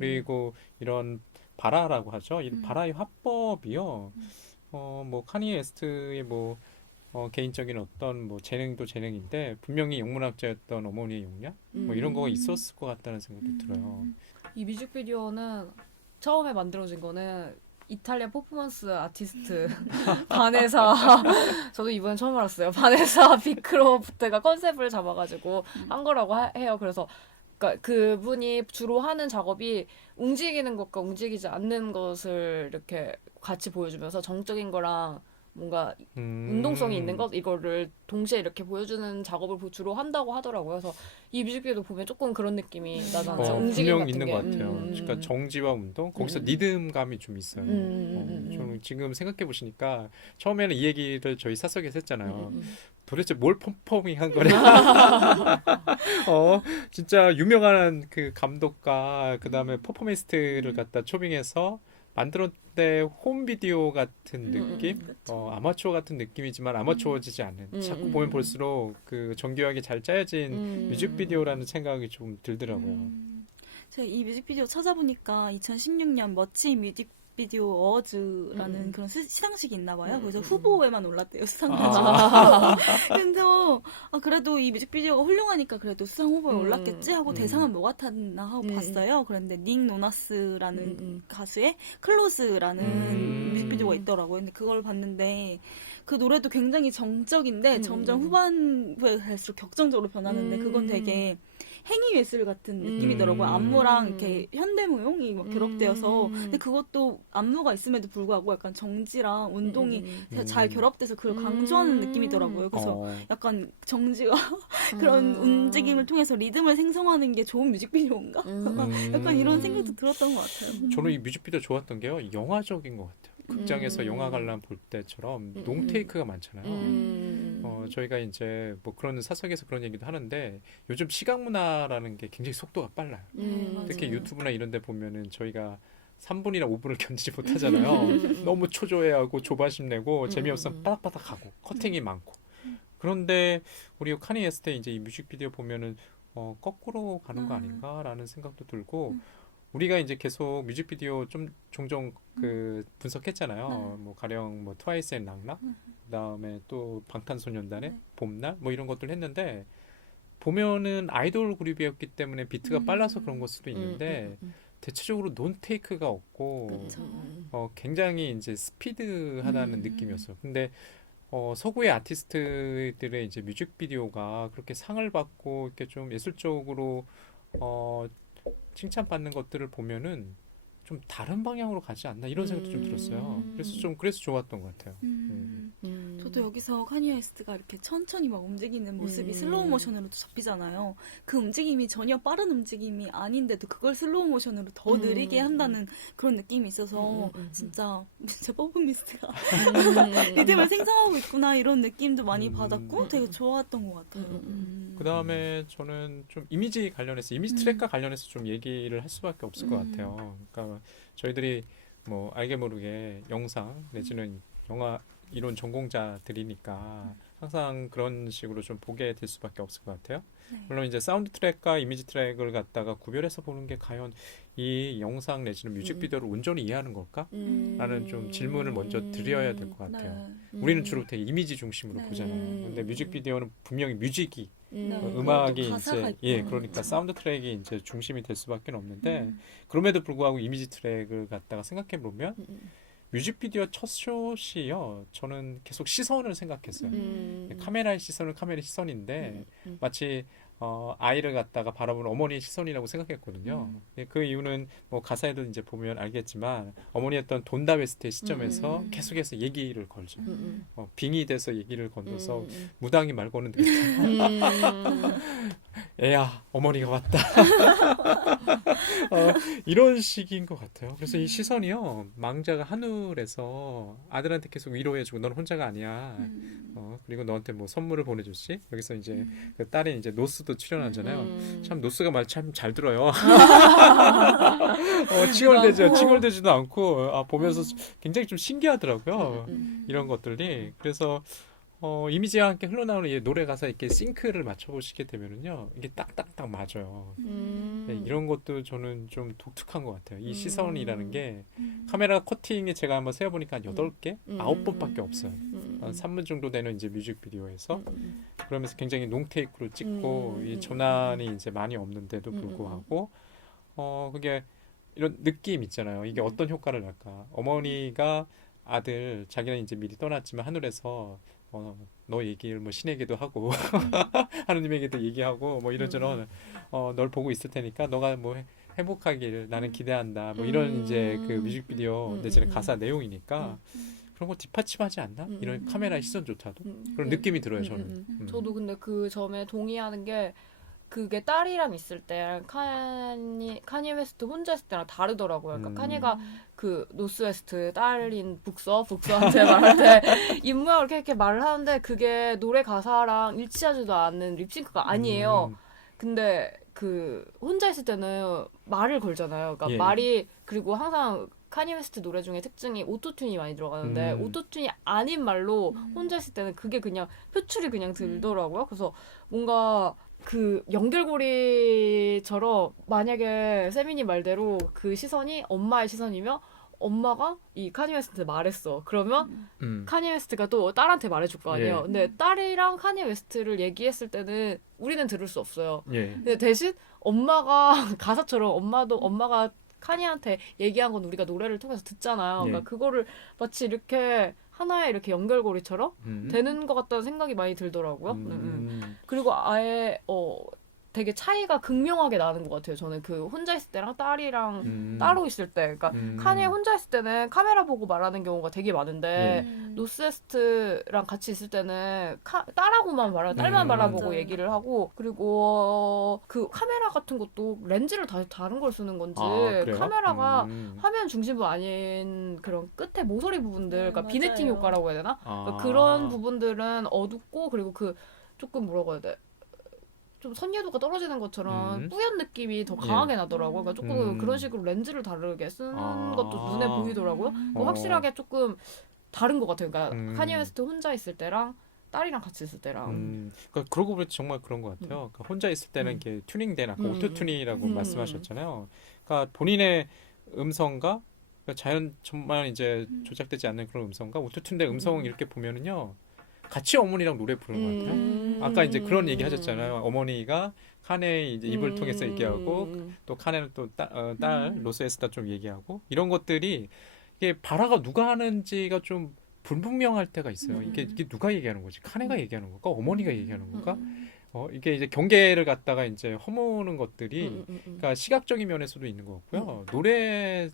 그리고 이런 바라라고 하죠. 이 바라의 화법이요. 뭐 카니에 웨스트의 뭐 개인적인 어떤 뭐 재능도 재능인데 분명히 영문학자였던 어머니의 역량 뭐 이런 거가 있었을 것 같다는 생각도 들어요. 이 뮤직비디오는 처음에 만들어진 거는 이탈리아 퍼포먼스 아티스트 바네사 저도 이번에 처음 알았어요. 바네사 비크로프트가 컨셉을 잡아가지고 한 거라고 해요. 그래서 그러니까 그분이 주로 하는 작업이 움직이는 것과 움직이지 않는 것을 이렇게 같이 보여주면서 정적인 거랑 뭔가 운동성이 있는 것 이거를 동시에 이렇게 보여주는 작업을 주로 한다고 하더라고요. 그래서 이 뮤직비디오도 보면 조금 그런 느낌이 나잖아요. 움직임 분명 같은 있는 게. 것 같아요. 그러니까 정지와 운동 거기서 리듬감이 좀 있어요. 저는 지금 생각해 보시니까 처음에는 이 얘기를 저희 사석에서 했잖아요. 도대체 뭘 퍼포밍한 거냐? 진짜 유명한 그 감독과 그 다음에 퍼포미스트를 갖다 초빙해서 만들었는데 홈비디오 같은 느낌? 아마추어 같은 느낌이지만 아마추어지지 않는 자꾸 보면 볼수록 그 정교하게 잘 짜여진 뮤직비디오라는 생각이 좀 들더라고요. 제가 이 뮤직비디오 찾아보니까 2016년 멋진 뮤직비디오 어워즈라는 그런 시상식이 있나 봐요. 그래서 후보에만 올랐대요, 수상자가. 그래서 그래도 이 뮤직비디오가 훌륭하니까 그래도 수상 후보에 올랐겠지 하고 대상은 뭐가 탔나 하고 봤어요. 그런데 닉 노나스라는 가수의 클로즈라는 뮤직비디오가 있더라고요. 근데 그걸 봤는데 그 노래도 굉장히 정적인데 점점 후반부에 갈수록 격정적으로 변하는데 그건 되게 행위 예술 같은 느낌이더라고요. 안무랑 이렇게 현대무용이 막 결합되어서 근데 그것도 안무가 있음에도 불구하고 약간 정지랑 운동이 잘 결합돼서 그걸 강조하는 느낌이더라고요. 그래서 약간 정지와 그런 움직임을 통해서 리듬을 생성하는 게 좋은 뮤직비디오인가? 약간 이런 생각도 들었던 것 같아요. 저는 이 뮤직비디오 좋았던 게요. 영화적인 것 같아요. 극장에서 영화 관람 볼 때처럼 롱테이크가 많잖아요. 저희가 이제 뭐 그런 사석에서 그런 얘기도 하는데 요즘 시각 문화라는 게 굉장히 속도가 빨라요. 특히 유튜브나 이런 데 보면은 저희가 3분이나 5분을 견디지 못하잖아요. 너무 초조해하고 조바심 내고 재미없으면 빠닥빠닥 가고 커팅이 많고. 그런데 우리 카니 웨스트 이제 이 뮤직비디오 보면은 거꾸로 가는 거 아닌가라는 생각도 들고 우리가 이제 계속 뮤직비디오 좀 종종 그 분석했잖아요. 뭐 가령 뭐 트와이스의 낙낙, 그다음에 또 방탄소년단의 봄날 뭐 이런 것들 했는데 보면은 아이돌 그룹이었기 때문에 비트가 빨라서 그런 걸 수도 있는데 대체적으로 논테이크가 없고 굉장히 이제 스피드하다는 느낌이었어요. 근데 서구의 아티스트들의 이제 뮤직비디오가 그렇게 상을 받고 이렇게 좀 예술적으로 칭찬받는 것들을 보면은 좀 다른 방향으로 가지 않나 이런 생각도 좀 들었어요. 그래서 좋았던 것 같아요. 저도 여기서 카니 웨스트가 이렇게 천천히 막 움직이는 모습이 슬로우 모션으로도 잡히잖아요. 그 움직임이 전혀 빠른 움직임이 아닌데도 그걸 슬로우 모션으로 더 느리게 한다는 그런 느낌이 있어서 진짜 퍼포미스트가 리듬을 생성하고 있구나 이런 느낌도 많이 받았고 되게 좋았던 것 같아요. 그 다음에 저는 좀 이미지 트랙과 관련해서 좀 얘기를 할 수밖에 없을 것 같아요. 그러니까 저희들이 뭐 알게 모르게 영상 내지는 영화 이론 전공자들이니까 항상 그런 식으로 좀 보게 될 수밖에 없을 것 같아요. 네. 물론 이제 사운드 트랙과 이미지 트랙을 갖다가 구별해서 보는 게 과연 이 영상 내지는 뮤직비디오를 온전히 이해하는 걸까? 라는 좀 질문을 먼저 드려야 될 것 같아요. 네. 우리는 주로 되게 이미지 중심으로 네. 보잖아요. 근데 뮤직비디오는 분명히 뮤직이 네. 음악이 가사가 이제 있고. 그러니까 사운드 트랙이 이제 중심이 될 수밖에 없는데 그럼에도 불구하고 이미지 트랙을 갖다가 생각해 보면 뮤직비디오 첫 숏이요. 저는 계속 시선을 생각했어요. 카메라의 시선은 카메라의 시선인데 마치 아이를 갖다가 바라보는 어머니의 시선이라고 생각했거든요. 그 이유는 뭐 가사에도 이제 보면 알겠지만 어머니였던 돈다 웨스트의 시점에서 계속해서 얘기를 걸죠. 빙이 돼서 얘기를 건너서 무당이 말 거는 되겠다. 애야 어머니가 왔다. 이런 식인 것 같아요. 그래서 이 시선이요. 망자가 하늘에서 아들한테 계속 위로해주고 넌 혼자가 아니야. 그리고 너한테 뭐 선물을 보내줬지. 여기서 이제 그 딸이 이제 노스도 출연하잖아요. 참 노스가 말 참 잘 들어요. 칭얼대지도 않고 보면서 굉장히 좀 신기하더라고요. 이런 것들이. 그래서 이미지와 함께 흘러나오는 이 노래 가사 이렇게 싱크를 맞춰보시게 되면은요, 이게 딱딱딱 맞아요. 네, 이런 것도 저는 좀 독특한 것 같아요. 이 시선이라는 게 카메라 커팅에 제가 한번 세어보니까 한 8개? 9번밖에 없어요. 한 3분 정도 되는 이제 뮤직비디오에서 그러면서 굉장히 롱테이크로 찍고 이 전환이 이제 많이 없는데도 불구하고 그게 이런 느낌 있잖아요. 이게 어떤 효과를 날까? 어머니가 아들 자기는 이제 미리 떠났지만 하늘에서 너 얘기를 뭐 신에게도 하고 하느님에게도 얘기하고 뭐 이런저런 널 보고 있을 테니까 너가 뭐 행복하기를 나는 기대한다 뭐 이런 이제 그 뮤직비디오 내지는 가사 내용이니까 그런 거 뒷받침하지 않나? 이런 카메라의 시선조차도 그런 느낌이 들어요 저는. 저도 근데 그 점에 동의하는 게 그게 딸이랑 있을 때 카니 웨스트 혼자 있을 때랑 다르더라고요. 그러니까 카니가 그 노스웨스트 딸인 북서한테 말할 때 입모양을 이렇게 말을 하는데 그게 노래 가사랑 일치하지도 않는 립싱크가 아니에요. 근데 그 혼자 있을 때는 말을 걸잖아요. 그러니까 예. 말이 그리고 항상 카니 웨스트 노래 중에 특징이 오토튠이 많이 들어가는데 오토튠이 아닌 말로 혼자 있을 때는 그게 그냥 표출이 그냥 들더라고요. 그래서 뭔가 그 연결고리처럼 만약에 세민이 말대로 그 시선이 엄마의 시선이며 엄마가 이 카니 웨스트한테 말했어. 그러면 카니 웨스트가 또 딸한테 말해줄 거 아니에요. 예. 근데 딸이랑 카니 웨스트를 얘기했을 때는 우리는 들을 수 없어요. 예. 근데 대신 엄마가 가사처럼 엄마가 카니한테 얘기한 건 우리가 노래를 통해서 듣잖아요. 예. 그러니까 그거를 마치 이렇게 하나의 이렇게 연결고리처럼 되는 것 같다는 생각이 많이 들더라고요. 그리고 아예 되게 차이가 극명하게 나는 것 같아요. 저는 그 혼자 있을 때랑 딸이랑 따로 있을 때, 그러니까 카니에 혼자 있을 때는 카메라 보고 말하는 경우가 되게 많은데 노스웨스트랑 같이 있을 때는 딸하고만 딸만 바라보고 맞아요. 얘기를 하고 그리고 그 카메라 같은 것도 렌즈를 다른 걸 쓰는 건지 그래요? 카메라가 화면 중심부 아닌 그런 끝에 모서리 부분들, 그러니까 맞아요. 비네팅 효과라고 해야 되나? 그러니까 그런 부분들은 어둡고 그리고 그 조금 뭐라고 해야 돼? 좀 선녀도가 떨어지는 것처럼 뿌연 느낌이 더 강하게 나더라고요. 그러니까 조금 그런 식으로 렌즈를 다르게 쓰는 것도 눈에 보이더라고요. 확실하게 조금 다른 것 같아요. 그러니까 카니 웨스트 혼자 있을 때랑 딸이랑 같이 있을 때랑. 그러니까 그러고 보니 정말 그런 것 같아요. 그러니까 혼자 있을 때는 이렇게 튜닝된 아까 오토튠이라고 말씀하셨잖아요. 그러니까 본인의 음성과 그러니까 정말 이제 조작되지 않는 그런 음성과 오토튠된 음성 이렇게 보면은요. 같이 어머니랑 노래 부르는 것 같아요. 아까 이제 그런 얘기 하셨잖아요. 어머니가 칸의 이제 입을 통해서 얘기하고 또 칸에는 또 딸 로스에스타 좀 얘기하고 이런 것들이 이게 발화가 누가 하는지가 좀 불분명할 때가 있어요. 이게 누가 얘기하는 거지? 칸에가 얘기하는 건가? 어머니가 얘기하는 건가? 이게 이제 경계를 갖다가 이제 허무는 것들이 그러니까 시각적인 면에서도 있는 것 같고요. 노래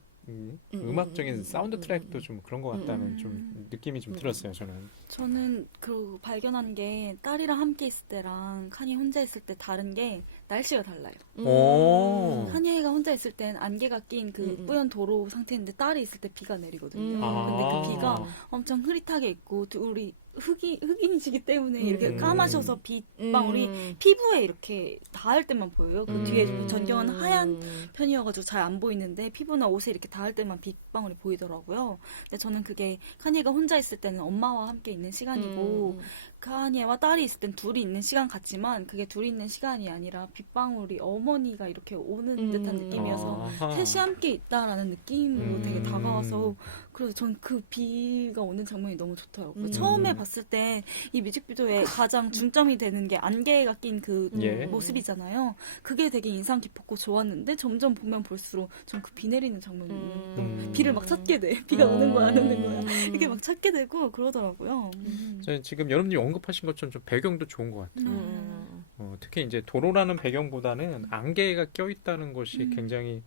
음악적인 사운드 트랙도 좀 그런 것 같다는 좀 느낌이 좀 들었어요, 저는. 저는 그 발견한 게 딸이랑 함께 있을 때랑 카니 혼자 있을 때 다른 게 날씨가 달라요. 오. 카니가 혼자 있을 땐 안개가 낀 그 음. 뿌연 도로 상태인데 딸이 있을 때 비가 내리거든요. 아. 근데 그 비가 엄청 흐릿하게 있고 둘이 흑인이시기 때문에 이렇게 까마셔서 빗방울이 피부에 이렇게 닿을 때만 보여요. 그 뒤에 전경은 하얀 편이어가지고 잘 안 보이는데 피부나 옷에 이렇게 닿을 때만 빗방울이 보이더라고요. 근데 저는 그게 카니가 혼자 있을 때는 엄마와 함께 있는 시간이고 카니와 딸이 있을 땐 둘이 있는 시간 같지만 그게 둘이 있는 시간이 아니라 빗방울이 어머니가 이렇게 오는 듯한 느낌이어서 아하. 셋이 함께 있다라는 느낌으로 되게 다가와서 그래서 전 그 비가 오는 장면이 너무 좋더라고요. 처음에 봤을 때 이 뮤직비디오에 가장 중점이 되는 게 안개가 낀 그 예. 모습이잖아요. 그게 되게 인상 깊었고 좋았는데 점점 보면 볼수록 전 그 비 내리는 장면이 너무 비를 막 찾게 돼. 비가 오는 거야 안 오는 거야 이렇게 막 찾게 되고 그러더라고요. 저는 지금 여러분이 언급하신 것처럼 좀 배경도 좋은 것 같아요. 특히 이제 도로라는 배경보다는 안개가 껴있다는 것이 굉장히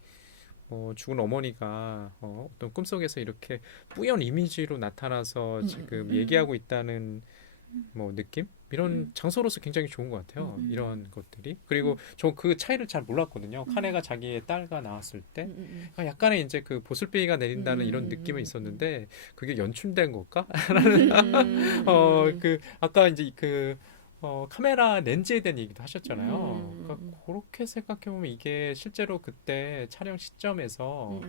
죽은 어머니가 어떤 꿈속에서 이렇게 뿌연 이미지로 나타나서 지금 얘기하고 있다는 뭐 느낌? 이런 장소로서 굉장히 좋은 것 같아요. 이런 것들이. 그리고 저 그 차이를 잘 몰랐거든요. 카네가 자기의 딸과 나왔을 때 약간의 이제 그 보슬비가 내린다는 이런 느낌은 있었는데 그게 연출된 걸까? 라는 그 아까 이제 그 카메라 렌즈에 대한 얘기도 하셨잖아요. 그러니까 그렇게 생각해 보면 이게 실제로 그때 촬영 시점에서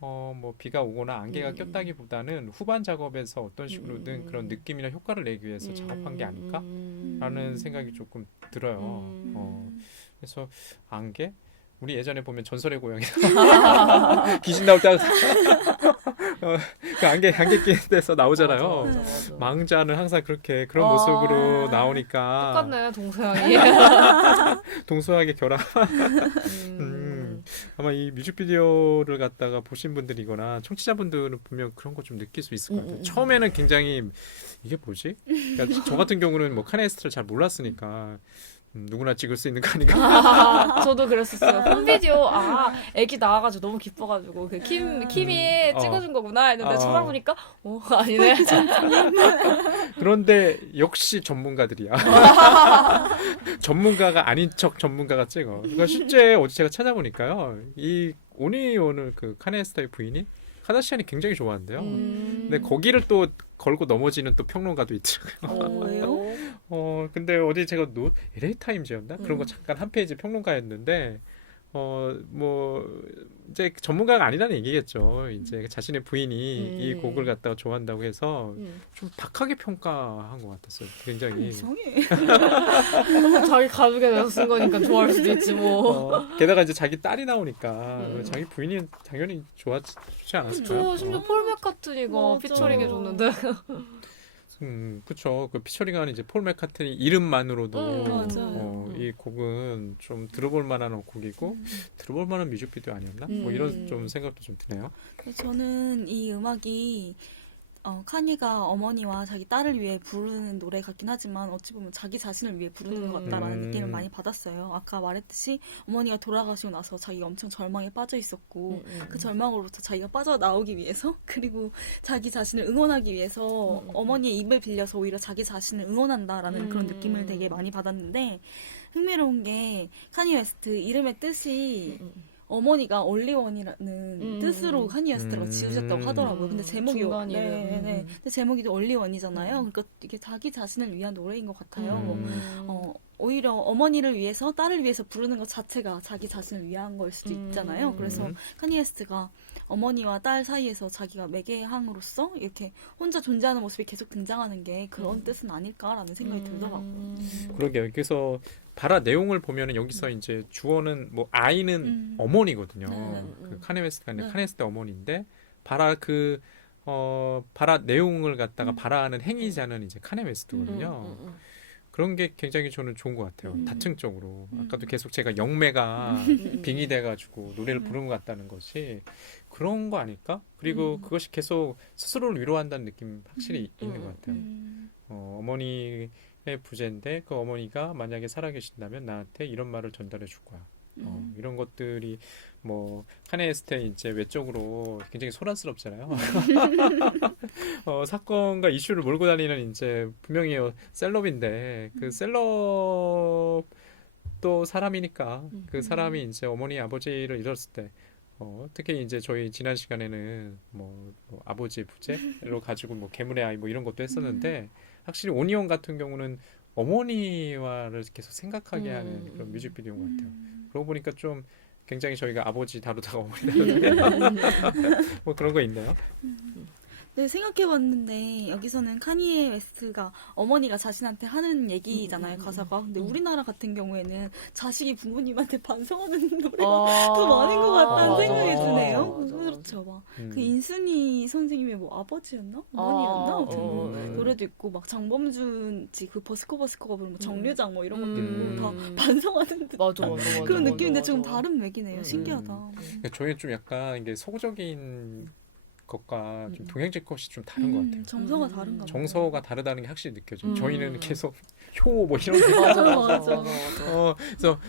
뭐 비가 오거나 안개가 꼈다기보다는 후반 작업에서 어떤 식으로든 그런 느낌이나 효과를 내기 위해서 작업한 게 아닐까라는 생각이 조금 들어요. 그래서 안개? 우리 예전에 보면 전설의 고향에 귀신 나올 때 그 안개 낀 데서 나오잖아요. 맞아. 망자는 항상 그렇게 그런 모습으로 나오니까 똑같네 동서양이. 동서하게 결합. 아마 이 뮤직비디오를 갖다가 보신 분들이거나 청취자분들은 분명 그런 거 좀 느낄 수 있을 것 같아요. 처음에는 굉장히 이게 뭐지? 그러니까 저 같은 경우는 뭐 카네스트를 잘 몰랐으니까 누구나 찍을 수 있는 거 아닌가? 저도 그랬었어요. 홈비디오 애기 나와가지고 너무 기뻐가지고 그 킴이 찍어준 거구나 했는데 찾아보니까 아니네. 그런데 역시 전문가들이야. 전문가가 아닌 척 전문가가 찍어. 그러니까 실제 어제 제가 찾아보니까요, 이 오니온을 그 카네스타의 부인이 카다시안이 굉장히 좋아한대요. 근데 거기를 또 걸고 넘어지는 또 평론가도 있더라고요. 왜요? 근데 어디 제가 LA 타임즈였나? 그런 거 잠깐 한 페이지 평론가였는데, 뭐, 이제 전문가가 아니라는 얘기겠죠. 이제 자신의 부인이 이 곡을 갖다가 좋아한다고 해서 좀 박하게 평가한 것 같았어요. 굉장히. 이상해. 자기 가족에 대해서 쓴 거니까 좋아할 수도 있지 뭐. 게다가 이제 자기 딸이 나오니까 자기 부인이 당연히 좋지 않았을까요? 심지어 폴 맥카트니가 맞아. 피처링 해줬는데. 그쵸. 그 피처링한 이제 폴 맥카트니 이름만으로도 맞아요. 이 곡은 좀 들어볼 만한 곡이고 들어볼 만한 뮤직비디오 아니었나? 뭐 이런 좀 생각도 좀 드네요. 저는 이 음악이 카니가 어머니와 자기 딸을 위해 부르는 노래 같긴 하지만 어찌 보면 자기 자신을 위해 부르는 것 같다라는 느낌을 많이 받았어요. 아까 말했듯이 어머니가 돌아가시고 나서 자기가 엄청 절망에 빠져 있었고 그 절망으로부터 자기가 빠져나오기 위해서 그리고 자기 자신을 응원하기 위해서 어머니의 입을 빌려서 오히려 자기 자신을 응원한다라는 그런 느낌을 되게 많이 받았는데 흥미로운 게 카니 웨스트 이름의 뜻이 어머니가 올리원이라는 뜻으로 카니 웨스트가 지으셨다고 하더라고요. 근데 제목이 중간 이름. 근데 제목이 올리원이잖아요. 그러니까 이게 자기 자신을 위한 노래인 것 같아요. 오히려 어머니를 위해서 딸을 위해서 부르는 것 자체가 자기 자신을 위한 걸 수도 있잖아요. 그래서 카니 웨스트가 어머니와 딸 사이에서 자기가 매개항으로서 이렇게 혼자 존재하는 모습이 계속 등장하는 게 그런 뜻은 아닐까라는 생각이 들더라고요. 그러게요. 그래서 바라 내용을 보면은 여기서 이제 주어는 뭐 아이는 어머니거든요. 그 카네 웨스트가 아니라 카네 웨스트 어머니인데 바라 바라 내용을 갖다가 바라하는 행위자는 이제 카네 웨스트거든요. 그런 게 굉장히 저는 좋은 것 같아요. 다층적으로. 아까도 계속 제가 영매가 빙의돼가지고 노래를 부른 것 같다는 것이 그런 거 아닐까? 그리고 그것이 계속 스스로를 위로한다는 느낌 확실히 있는 것 같아요. 어머니의 부재인데 그 어머니가 만약에 살아계신다면 나한테 이런 말을 전달해 줄 거야. 이런 것들이 뭐 카네 에스테 이제 외적으로 굉장히 소란스럽잖아요. 사건과 이슈를 몰고 다니는 이제 분명히 셀럽인데 그 셀럽도 사람이니까 그 사람이 이제 어머니 아버지를 잃었을 때 특히 이제 저희 지난 시간에는 뭐 아버지 부재로 가지고 뭐 괴물의 아이 뭐 이런 것도 했었는데 확실히 오니온 같은 경우는 어머니와를 계속 생각하게 하는 그런 뮤직비디오인 것 같아요. 그러고 보니까 좀 굉장히 저희가 아버지 다루다가 어머니 다루다가 뭐 그런 거 있나요? 네, 생각해봤는데 여기서는 카니에 웨스트가 어머니가 자신한테 하는 얘기잖아요, 가사가. 근데 우리나라 같은 경우에는 자식이 부모님한테 반성하는 노래가 더 많은 것 같다는 생각이 맞아. 드네요. 맞아. 그렇죠. 막 그 인순이 선생님의 뭐 아버지였나? 어머니였나? 아무튼 노래도 있고 막 장범준 그 버스커버스커가 부르는 뭐 정류장 뭐 이런 것도 있고 다 반성하는 듯 맞아. 그런 느낌인데 조금 다른 맥이네요. 신기하다. 그러니까 저희는 좀 약간 이게 서구적인 것과 좀 동양적 것이 좀 다른 것 같아요. 정서가 다른가 봐요. 정서가 다르다는 게 확실히 느껴져요. 저희는 계속 효 뭐 이런 게 맞아. 그래서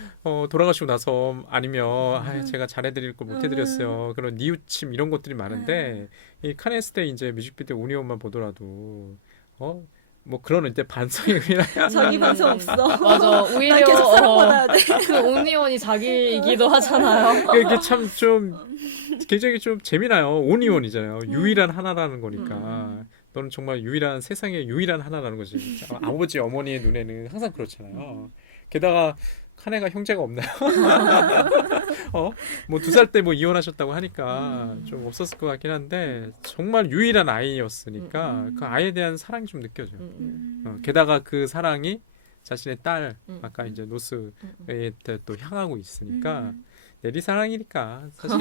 돌아가시고 나서 아니면 제가 잘해드릴 걸 못해드렸어요. 그런 뉘우침 이런 것들이 많은데 이 카네스테 이제 뮤직비디오 오니온만 보더라도 뭐 그런 이제 반성이 그냥 자기 반성 없어. 맞아. 오히려 난 계속 사랑받아야 돼. 그 오니온이 자기이기도 하잖아요. 이게 참 좀 굉장히 좀 재미나요. 오니온이잖아요. 유일한 하나라는 거니까. 너는 정말 유일한 세상의 유일한 하나라는 거지. 아버지 어머니의 눈에는 항상 그렇잖아요. 게다가 카네가 형제가 없나요? 뭐 2살 때 뭐 이혼하셨다고 하니까 좀 없었을 것 같긴 한데 정말 유일한 아이였으니까 그 아이에 대한 사랑이 좀 느껴져요. 게다가 그 사랑이 자신의 딸 아까 이제 노스에 또 향하고 있으니까 내리 사랑이니까 사실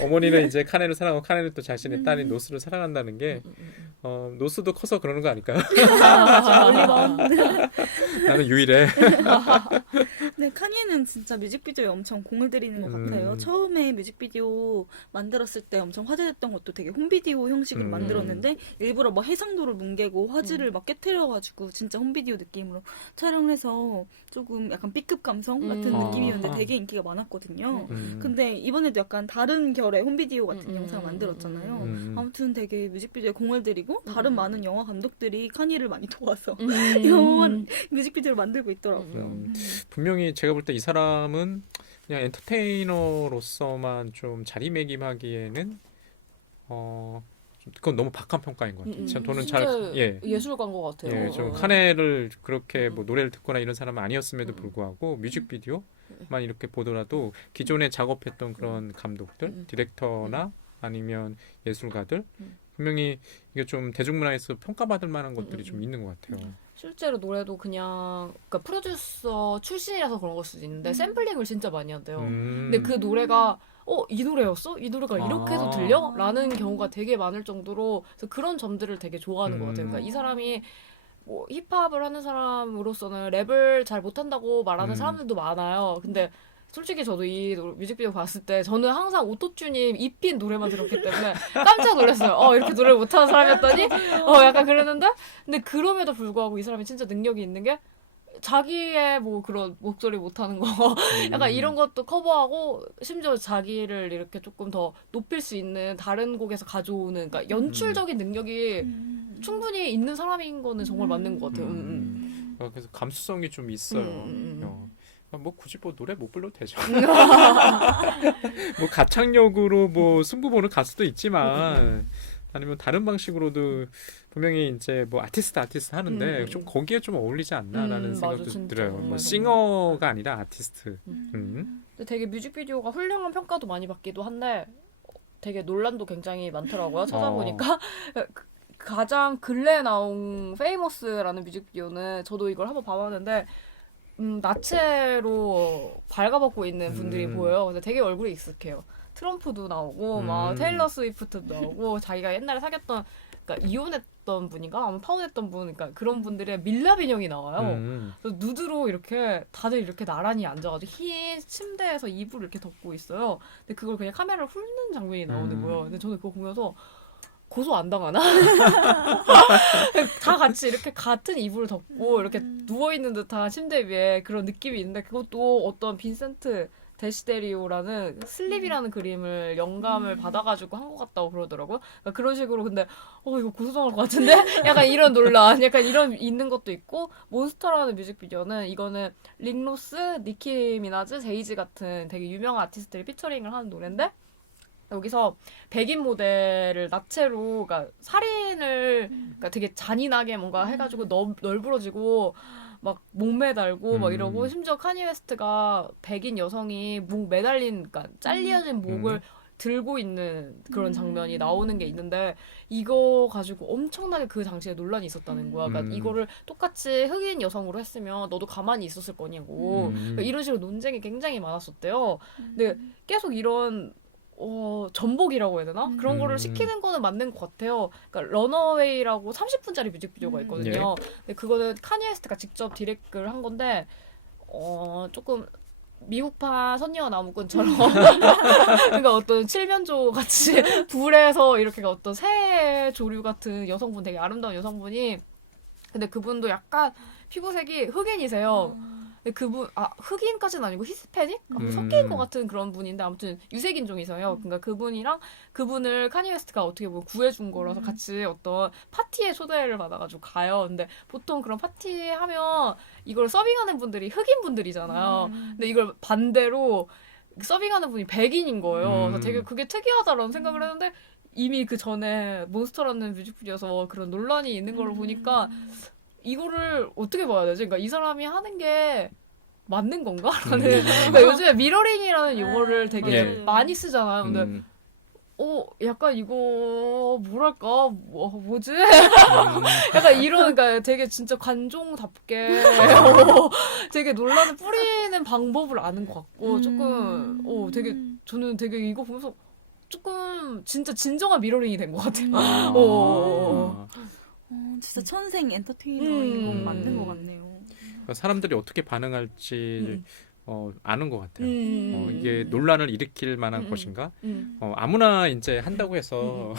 어머니는 이제 카네를 사랑하고 카네는 또 자신의 딸인 노스를 사랑한다는 게 노스도 커서 그러는 거 아닐까요? 나는 유일해. 네, 카니에는 진짜 뮤직비디오에 엄청 공을 들이는 것 같아요. 처음에 뮤직비디오 만들었을 때 엄청 화제됐던 것도 되게 홈비디오 형식으로 만들었는데 일부러 뭐 해상도를 뭉개고 화질을 막 깨트려가지고 진짜 홈비디오 느낌으로 촬영을 해서 조금 약간 B급 감성 같은 느낌이었는데 되게 인기가 많았거든요. 근데 이번에도 약간 다른 결의 홈비디오 같은 영상을 만들었잖아요. 아무튼 되게 뮤직비디오에 공을 들이고 다른 많은 영화 감독들이 카니를 많이 도와서 영화 뮤직비디오를 만들고 있더라고요. 분명히 제가 볼 때 이 사람은 그냥 엔터테이너로서만 좀 자리매김하기에는 그건 너무 박한 평가인 것 같아요. 저는 예술가인 것 같아요. 예, 좀 카네를 그렇게 뭐 노래를 듣거나 이런 사람은 아니었음에도 불구하고 뮤직비디오만 이렇게 보더라도 기존에 작업했던 그런 감독들, 디렉터나 아니면 예술가들 분명히 이게 좀 대중문화에서 평가받을 만한 것들이 좀 있는 것 같아요. 실제로 노래도 그러니까 프로듀서 출신이라서 그런 걸 수도 있는데 샘플링을 진짜 많이 한대요. 근데 그 노래가 이 노래였어? 이 노래가 이렇게 해서 들려? 라는 경우가 되게 많을 정도로 그래서 그런 점들을 되게 좋아하는 것 같아요. 그러니까 이 사람이 뭐 힙합을 하는 사람으로서는 랩을 잘 못한다고 말하는 사람들도 많아요. 근데 솔직히 저도 이 뮤직비디오 봤을 때 저는 항상 오토튠이 입힌 노래만 들었기 때문에 깜짝 놀랐어요. 이렇게 노래를 못하는 사람이었더니 약간 그랬는데 근데 그럼에도 불구하고 이 사람이 진짜 능력이 있는 게 자기의 뭐 그런 목소리 못하는 거 약간 이런 것도 커버하고 심지어 자기를 이렇게 조금 더 높일 수 있는 다른 곡에서 가져오는 그러니까 연출적인 능력이 충분히 있는 사람인 거는 정말 맞는 것 같아요. 그래서 감수성이 좀 있어요. 뭐 굳이 뭐 노래 못 불러도 되죠. 뭐 가창력으로 뭐 승부 보는 가수도 있지만 아니면 다른 방식으로도 분명히 이제 뭐 아티스트 하는데 좀 거기에 좀 어울리지 않나라는 생각도 맞아, 들어요. 뭐 정말. 싱어가 아니라 아티스트. 근데 되게 뮤직비디오가 훌륭한 평가도 많이 받기도 한데 되게 논란도 굉장히 많더라고요. 찾아보니까 가장 근래에 나온 페이머스라는 뮤직비디오는 저도 이걸 한번 봐봤는데 나체로 발가벗고 있는 분들이 보여요. 근데 되게 얼굴이 익숙해요. 트럼프도 나오고 막 테일러 스위프트도 나오고 자기가 옛날에 사귀었던 그러니까 이혼했던 분인가 아마 파혼했던 분 그러니까 그런 분들의 밀랍 인형이 나와요. 그래서 누드로 이렇게 다들 이렇게 나란히 앉아가지고 흰 침대에서 이불을 이렇게 덮고 있어요. 근데 그걸 그냥 카메라를 훑는 장면이 나오는 거예요. 근데 저는 그거 보면서 고소 안 당하나? 다 같이 이렇게 같은 이불을 덮고 이렇게 누워있는 듯한 침대 위에 그런 느낌이 있는데 그것도 어떤 빈센트 데시데리오라는 슬립이라는 그림을 영감을 받아가지고 한 것 같다고 그러더라고요. 그러니까 그런 식으로 근데 이거 고소당할 것 같은데? 약간 이런 논란, 약간 이런 있는 것도 있고 몬스터라는 뮤직비디오는 이거는 릭로스, 니키 미나즈, 제이지 같은 되게 유명한 아티스트들이 피처링을 하는 노래인데 여기서 백인 모델을 나체로 그러니까 살인을 그러니까 되게 잔인하게 뭔가 해가지고 널브러지고 막 목 매달고 막 이러고 심지어 카니 웨스트가 백인 여성이 목 매달린 그러니까 잘려진 목을 들고 있는 그런 장면이 나오는 게 있는데 이거 가지고 엄청나게 그 당시에 논란이 있었다는 거야. 그러니까 이거를 똑같이 흑인 여성으로 했으면 너도 가만히 있었을 거냐고 그러니까 이런 식으로 논쟁이 굉장히 많았었대요. 근데 계속 이런 전복이라고 해야 되나? 그런 거를 시키는 거는 맞는 것 같아요. 그러니까 러너웨이라고 30분짜리 뮤직비디오가 있거든요. 근데 그거는 카니 웨스트가 직접 디렉트를 한 건데 조금 미국판 선녀와 나무꾼처럼 그러니까 어떤 칠면조 같이 불에서 이렇게 어떤 새 조류 같은 여성분 되게 아름다운 여성분이 근데 그분도 약간 피부색이 흑인이세요. 근데 그분 흑인까지는 아니고 히스패닉 섞인 것 같은 그런 분인데 아무튼 유색인종이세요. 그러니까 그분이랑 그분을 카니 웨스트가 어떻게 보면 구해준 거라서 같이 어떤 파티에 초대를 받아가지고 가요. 근데 보통 그런 파티 하면 이걸 서빙하는 분들이 흑인 분들이잖아요. 근데 이걸 반대로 서빙하는 분이 백인인 거예요. 그래서 되게 그게 특이하다라는 생각을 했는데 이미 그 전에 몬스터라는 뮤직비디오에서 그런 논란이 있는 걸 보니까 이거를 어떻게 봐야 되지? 그러니까 이 사람이 하는 게 맞는 건가? 라는 그러니까 요즘에 미러링이라는 용어를 되게 많이 쓰잖아요. 근데 약간 이거 뭐랄까 뭐지? 약간 이런 그러니까 되게 진짜 관종답게 되게 논란을 뿌리는 방법을 아는 것 같고 조금 되게 저는 되게 이거 보면서 조금 진짜 진정한 미러링이 된 것 같아요. 진짜 천생 엔터테이너인 건 맞는 것 같네요. 그러니까 사람들이 어떻게 반응할지 아는 것 같아요. 이게 논란을 일으킬 만한 것인가? 아무나 이제 한다고 해서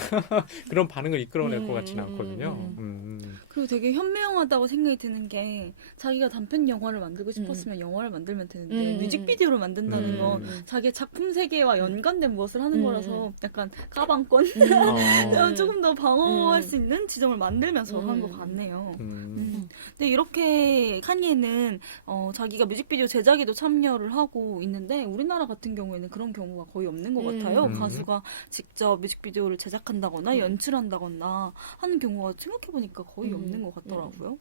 그런 반응을 이끌어낼 것 같지는 않거든요. 그리고 되게 현명하다고 생각이 드는 게 자기가 단편 영화를 만들고 싶었으면 영화를 만들면 되는데 뮤직비디오를 만든다는 건 자기 작품 세계와 연관된 무엇을 하는 거라서 약간 가방권 조금 더 방어할 수 있는 지점을 만들면서 한 것 같네요. 근데 이렇게 카니에는 자기가 뮤직비디오 제작에도 참여를 하고 있는데 우리나라 같은 경우에는 그런 경우가 거의 없는 것 같아요. 가수가 직접 뮤직비디오를 제작한다거나 연출한다거나 하는 경우가 생각해보니까 거의 없는 것 같더라고요.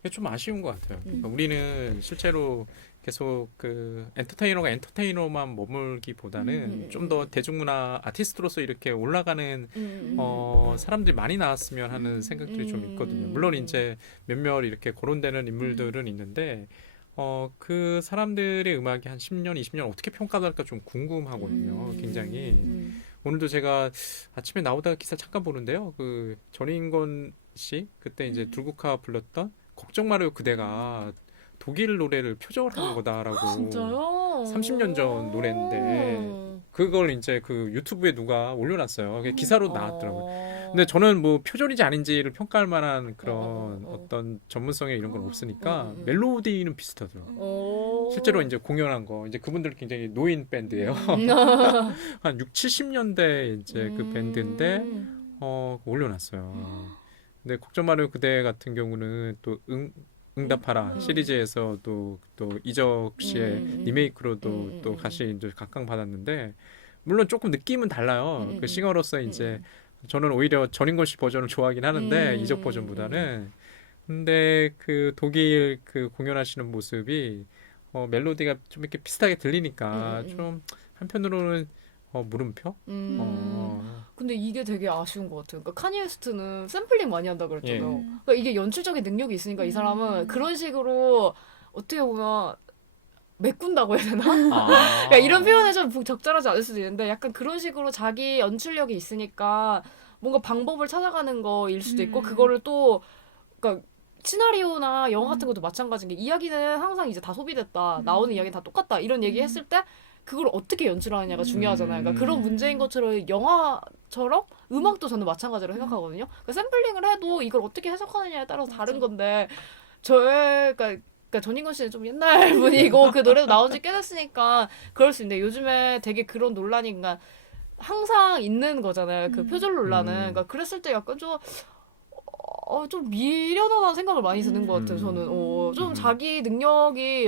이게 좀 아쉬운 것 같아요. 그러니까 우리는 실제로 계속 그 엔터테이너가 엔터테이너만 머물기보다는 좀 더 대중문화 아티스트로서 이렇게 올라가는 사람들이 많이 나왔으면 하는 생각들이 좀 있거든요. 물론 이제 몇몇 이렇게 거론되는 인물들은 있는데 그 사람들의 음악이 한 10년, 20년 어떻게 평가받을까 좀 궁금하거든요. 굉장히. 오늘도 제가 아침에 나오다가 기사 잠깐 보는데요. 그 전인권 씨 그때 이제 둘국화 불렀던 걱정 말아요 그대가 독일 노래를 표절을 한 거다라고. 진짜요? 30년 전 노래인데 그걸 이제 그 유튜브에 누가 올려놨어요. 그게 기사로 나왔더라고요. 근데 저는 뭐 표절인지 아닌지를 평가할 만한 그런 어떤 전문성에 이런 건 없으니까 멜로디는 비슷하더라고요. 실제로 이제 공연한 거 이제 그분들 굉장히 노인 밴드예요. 한 6, 70년대 이제 그 밴드인데 올려놨어요. 근데 걱정 말아요 그대 같은 경우는 또 응답하라 시리즈에서도 또 이적 씨의 리메이크로도 또 다시 이제 각광받았는데 물론 조금 느낌은 달라요. 그 싱어로서 이제 저는 오히려 전인권 씨 버전을 좋아하긴 하는데 이적 버전보다는 근데 그 독일 그 공연하시는 모습이 멜로디가 좀 이렇게 비슷하게 들리니까 좀 한편으로는 물음표? 근데 이게 되게 아쉬운 것 같아요. 그러니까 카니 웨스트는 샘플링 많이 한다 그랬잖아요. 그러니까 이게 연출적인 능력이 있으니까 이 사람은 그런 식으로 어떻게 보면 메꾼다고 해야 되나? 그러니까 이런 표현은 좀 적절하지 않을 수도 있는데 약간 그런 식으로 자기 연출력이 있으니까 뭔가 방법을 찾아가는 거일 수도 있고 그거를 또 그러니까 시나리오나 영화 같은 것도 마찬가지인 게 이야기는 항상 이제 다 소비됐다. 나오는 이야기는 다 똑같다. 이런 얘기 했을 때 그걸 어떻게 연출하느냐가 중요하잖아요. 그러니까 그런 문제인 것처럼 영화처럼 음악도 저는 마찬가지로 생각하거든요. 그러니까 샘플링을 해도 이걸 어떻게 해석하느냐에 따라서 다른 건데 그러니까 전인권 씨는 좀 옛날 분이고 그 노래도 나온 지 꽤 됐으니까 그럴 수 있는데 요즘에 되게 그런 논란이 그러니까 항상 있는 거잖아요. 그 표절 논란은. 그러니까 그랬을 때 약간 좀 미련하다는 생각을 많이 드는 것 같아요. 저는 좀 자기 능력이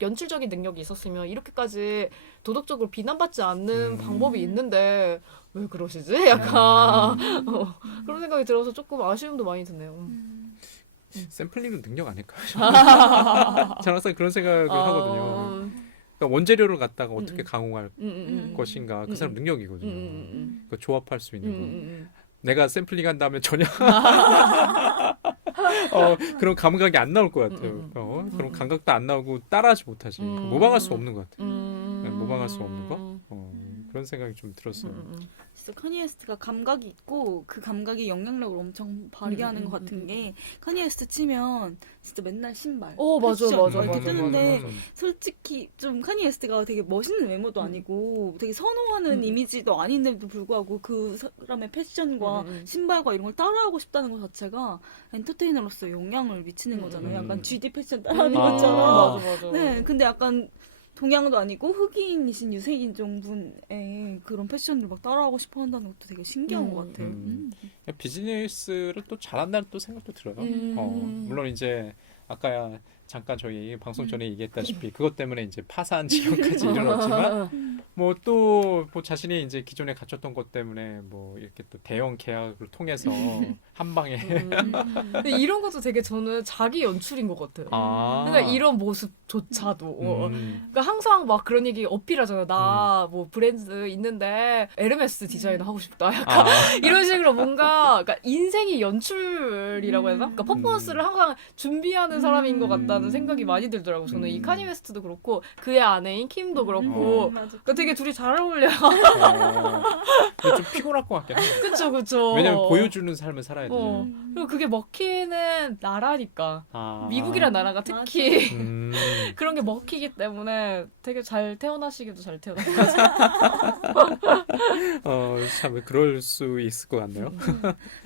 연출적인 능력이 있었으면 이렇게까지 도덕적으로 비난받지 않는 방법이 있는데 왜 그러시지? 약간 그런 생각이 들어서 조금 아쉬움도 많이 드네요. 샘플링은 능력 아닐까? 저는 항상 그런 생각을 하거든요. 그러니까 원재료를 갖다가 어떻게 강화할 것인가 그 사람 능력이거든요. 그 조합할 수 있는 거. 내가 샘플링 한 다음에 전혀 그런 감각이 안 나올 것 같아요. 그런 감각도 안 나오고 따라하지 못하지. 모방할 수 없는 것 같아요. 모방할 수 없는 거? 그런 생각이 좀 들었어요. 진짜 카니 웨스트가 감각이 있고 그 감각이 영향력을 엄청 발휘하는 것 같은 게 카니 웨스트 치면 진짜 맨날 신발, 맞아, 패션 맞아, 이렇게 맞아, 뜨는데 맞아. 솔직히 좀 카니 웨스트가 되게 멋있는 외모도 아니고 되게 선호하는 이미지도 아닌데도 불구하고 그 사람의 패션과 신발과 이런 걸 따라하고 싶다는 것 자체가 엔터테이너로서 영향을 미치는 거잖아요. 약간 GD 패션 따라하는 것처럼. 맞아. 네, 근데 약간 동양도 아니고 흑인이신 유색인종 분의 그런 패션을 막 따라하고 싶어 한다는 것도 되게 신기한 것 같아요. 비즈니스를 또 잘한다는 또 생각도 들어요. 물론 이제 아까 잠깐 저희 방송 전에 얘기했다시피 그것 때문에 이제 파산 지경까지 이르렀지만 뭐 또 뭐 자신이 이제 기존에 갖췄던 것 때문에 뭐 이렇게 또 대형 계약을 통해서 한 방에 근데 이런 것도 되게 저는 자기 연출인 것 같아요. 그러니까 이런 모습조차도 그러니까 항상 막 그런 얘기 어필하잖아요. 나 뭐 브랜드 있는데 에르메스 디자이너 하고 싶다. 약간 이런 식으로 뭔가 그러니까 인생이 연출이라고 해야 되나? 그러니까 퍼포먼스를 항상 준비하는 사람인 것 같다는 생각이 많이 들더라고요. 저는 이 카니 웨스트도 그렇고 그의 아내인 킴도 그렇고 그러니까 되게 둘이 잘 어울려요. 좀 피곤할 것 같긴 해요. 그쵸. 왜냐면 보여주는 삶을 살아야 되잖아요. 그리고 그게 먹히는 나라니까. 미국이란 나라가 특히 그런 게 먹히기 때문에 되게 잘 태어나시기도 잘 태어나시고. 참 그럴 수 있을 것 같네요.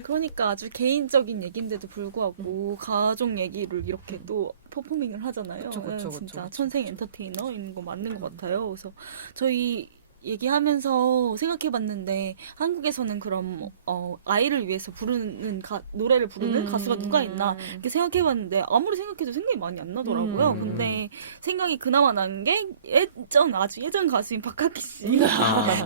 그러니까 아주 개인적인 얘기인데도 불구하고 가족 얘기를 이렇게 또 퍼포밍을 하잖아요. 그쵸. 진짜 천생 엔터테이너인 거 맞는 것 같아요. 그래서 저희 얘기하면서 생각해봤는데 한국에서는 그럼 아이를 위해서 부르는 노래를 부르는 가수가 누가 있나 이렇게 생각해봤는데 아무리 생각해도 생각이 많이 안 나더라고요. 근데 생각이 그나마 난 게 아주 예전 가수인 박학기 씨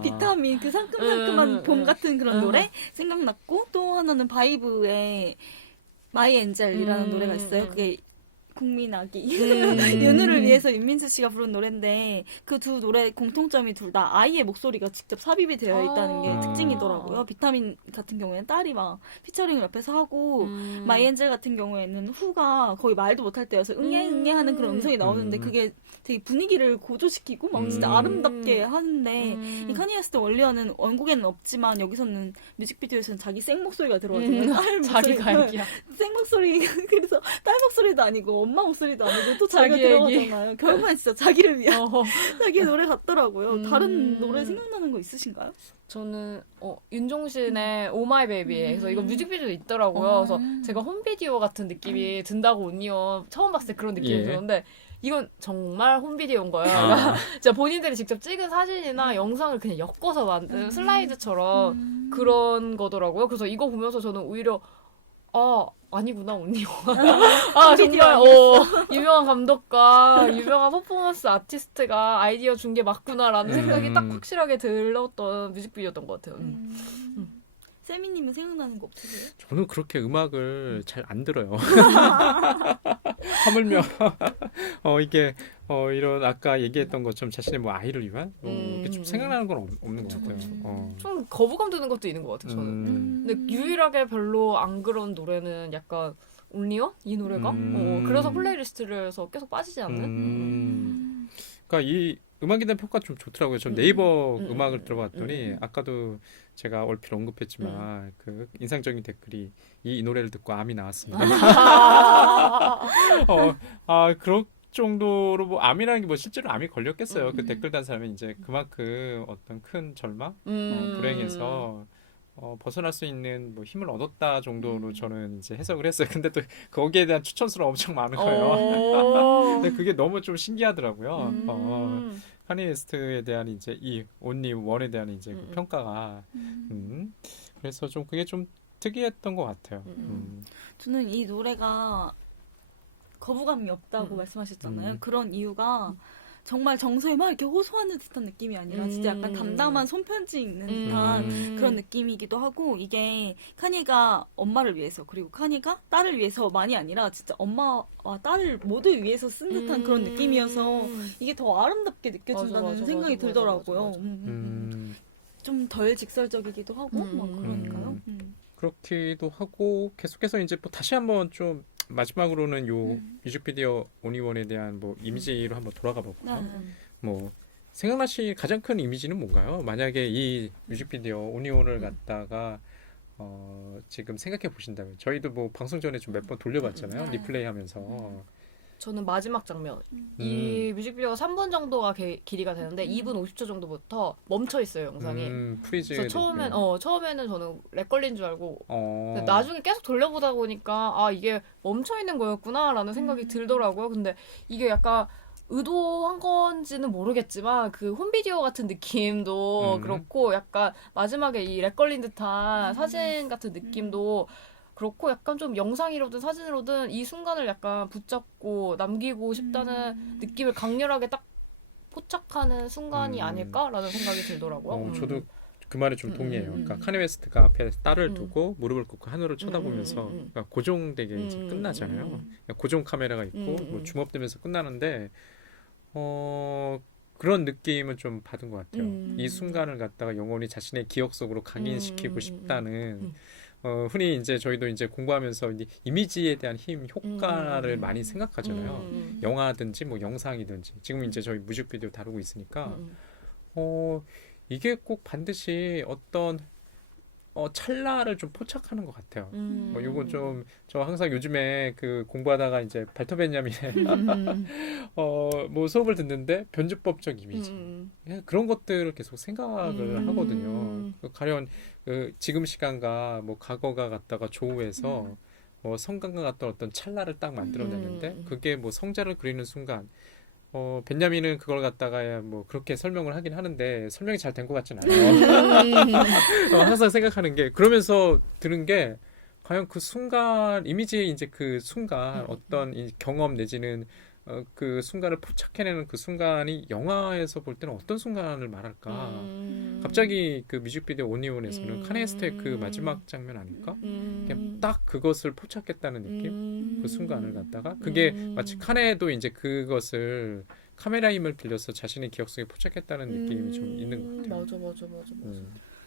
비타민 그 상큼상큼한 봄 같은 그런 노래 생각났고 또 하나는 바이브의 마이 엔젤이라는 노래가 있어요. 그게 국민아기 윤우를 위해서 윤민수 씨가 부른 노래인데 그 두 노래 공통점이 둘 다 아이의 목소리가 직접 삽입이 되어 있다는 게 특징이더라고요. 비타민 같은 경우에는 딸이 막 피처링을 옆에서 하고 마이엔젤 같은 경우에는 후가 거의 말도 못할 때여서 응애 하는 그런 음성이 나오는데 그게 되게 분위기를 고조시키고 막 진짜 아름답게 하는데 이 카니 웨스트 원리어는 원곡에는 없지만 여기서는 뮤직비디오에서는 자기 생목소리가 들어가잖아요. 딸 자기가 목소리, 얘기야. 생목소리 그래서 딸 목소리도 아니고 엄마 목소리도 아니고 또 자기가 자기 얘기. 들어가잖아요. 결국엔 진짜 자기를 위한 자기의 노래 같더라고요. 다른 노래 생각나는 거 있으신가요? 저는 윤종신의 오 마이 베이비 그래서 이거 뮤직비디오도 있더라고요. 그래서 제가 홈비디오 같은 느낌이 든다고 온니어 처음 봤을 때 그런 느낌이 들었는데 이건 정말 홈비디오인 거예요. 진짜 본인들이 직접 찍은 사진이나 영상을 그냥 엮어서 만든 슬라이드처럼 그런 거더라고요. 그래서 이거 보면서 저는 오히려 아니구나 온니어. 정말 유명한 감독과 유명한 퍼포먼스 아티스트가 아이디어 준 게 맞구나라는 생각이 딱 확실하게 들었던 뮤직비디오였던 것 같아요. 세미님은 생각나는 거 없으세요? 저는 그렇게 음악을 잘 안 들어요. 하물며 이게 이런 아까 얘기했던 것처럼 자신의 뭐 아이를 위한 이렇게 좀 생각나는 건 없는 것 같아요. 좀 거부감 드는 것도 있는 것 같아요. 저는. 근데 유일하게 별로 안 그런 노래는 약간 온리어 이 노래가 그래서 플레이리스트에서 계속 빠지지 않는. 그러니까 이 음악에 대한 평가 좀 좋더라고요. 전 네이버 음악을 들어봤더니 아까도 제가 얼핏 언급했지만 그 인상적인 댓글이 이 노래를 듣고 암이 나왔습니다. 그럴 정도로 뭐 암이라는 게 뭐 실제로 암이 걸렸겠어요. 그 댓글 단 사람은 이제 그만큼 어떤 큰 절망, 불행에서 벗어날 수 있는 뭐 힘을 얻었다 정도로 저는 이제 해석을 했어요. 근데 또 거기에 대한 추천수가 엄청 많은 거예요. 어. 근데 그게 너무 좀 신기하더라고요. 음. 카니 웨스트에 대한 이제 이 온리 원에 대한 이제 그 음. 평가가 그래서 좀 그게 좀 특이했던 것 같아요. 저는 이 노래가 거부감이 없다고 말씀하셨잖아요. 그런 이유가 정말 정서에 막 이렇게 호소하는 듯한 느낌이 아니라 진짜 약간 담담한 손편지 읽는 듯한 그런 느낌이기도 하고, 이게 카니가 엄마를 위해서 그리고 카니가 딸을 위해서만이 아니라 진짜 엄마와 딸을 모두 위해서 쓴 듯한 그런 느낌이어서 이게 더 아름답게 느껴진다는 맞아, 생각이 맞아, 들더라고요. 맞아, 맞아. 좀 덜 직설적이기도 하고 막 그러니까요. 그렇기도 하고 계속해서 이제 뭐 다시 한번 좀 마지막으로는 요 뮤직비디오 온리원에 대한 뭐 이미지로 한번 돌아가 볼까요? 뭐 생각나시 가장 큰 이미지는 뭔가요? 만약에 이 뮤직비디오 온리원을 갖다가 지금 생각해 보신다면 저희도 뭐 방송 전에 좀 몇 번 돌려봤잖아요. 리플레이하면서 저는 마지막 장면. 이 뮤직비디오가 3분 정도가 길이가 되는데 2분 50초 정도부터 멈춰 있어요, 영상이. 프리즈. 그래서 처음에는 저는 렉 걸린 줄 알고 근데 어, 나중에 계속 돌려보다 보니까 아 이게 멈춰 있는 거였구나라는 생각이 들더라고요. 근데 이게 약간 의도한 건지는 모르겠지만 그 홈비디오 같은 느낌도 그렇고 약간 마지막에 이 렉 걸린 듯한 사진 같은 느낌도 그렇고 약간 좀 영상이로든 사진으로든 이 순간을 약간 붙잡고 남기고 싶다는 느낌을 강렬하게 딱 포착하는 순간이 아닐까라는 생각이 들더라고요. 저도 그 말에 좀 동의해요. 그러니까 카니 웨스트가 앞에 딸을 두고 무릎을 꿇고 하늘을 쳐다보면서 그러니까 고정되게 이제 끝나잖아요. 그러니까 고정 카메라가 있고 뭐 줌업되면서 끝나는데 그런 느낌은 좀 받은 것 같아요. 이 순간을 갖다가 영원히 자신의 기억 속으로 각인시키고 싶다는 흔히 이제 저희도 이제 공부하면서 이제 이미지에 대한 힘, 효과를 많이 생각하잖아요. 영화든지 뭐 영상이든지 지금 이제 저희 뮤직비디오 다루고 있으니까 이게 꼭 반드시 어떤 찰나를 좀 포착하는 것 같아요. 뭐 요건 좀 저 항상 요즘에 그 공부하다가 이제 발터 베냐민의 뭐 수업을 듣는데 변주법적 이미지 그런 것들을 계속 생각을 하거든요. 가령 그 지금 시간과 뭐 과거가 갖다가 조우해서 성간과 같은 어떤 찰나를 딱 만들어내는데 그게 뭐 성자를 그리는 순간 벤야민은 그걸 갖다가 뭐 그렇게 설명을 하긴 하는데 설명이 잘 된 것 같진 않아요. 항상 생각하는 게 그러면서 들은 게 과연 그 순간 이미지의 이제 그 순간 어떤 이 경험 내지는 그 순간을 포착해내는 그 순간이 영화에서 볼 때는 어떤 순간을 말할까? 갑자기 그 뮤직비디오 온리온에서는 카네스트의 그 마지막 장면 아닐까? 그냥 딱 그것을 포착했다는 느낌? 그 순간을 갖다가 그게 마치 카네도 이제 그것을 카메라 힘을 빌려서 자신의 기억 속에 포착했다는 느낌이 좀 있는 것 같아요. 맞아.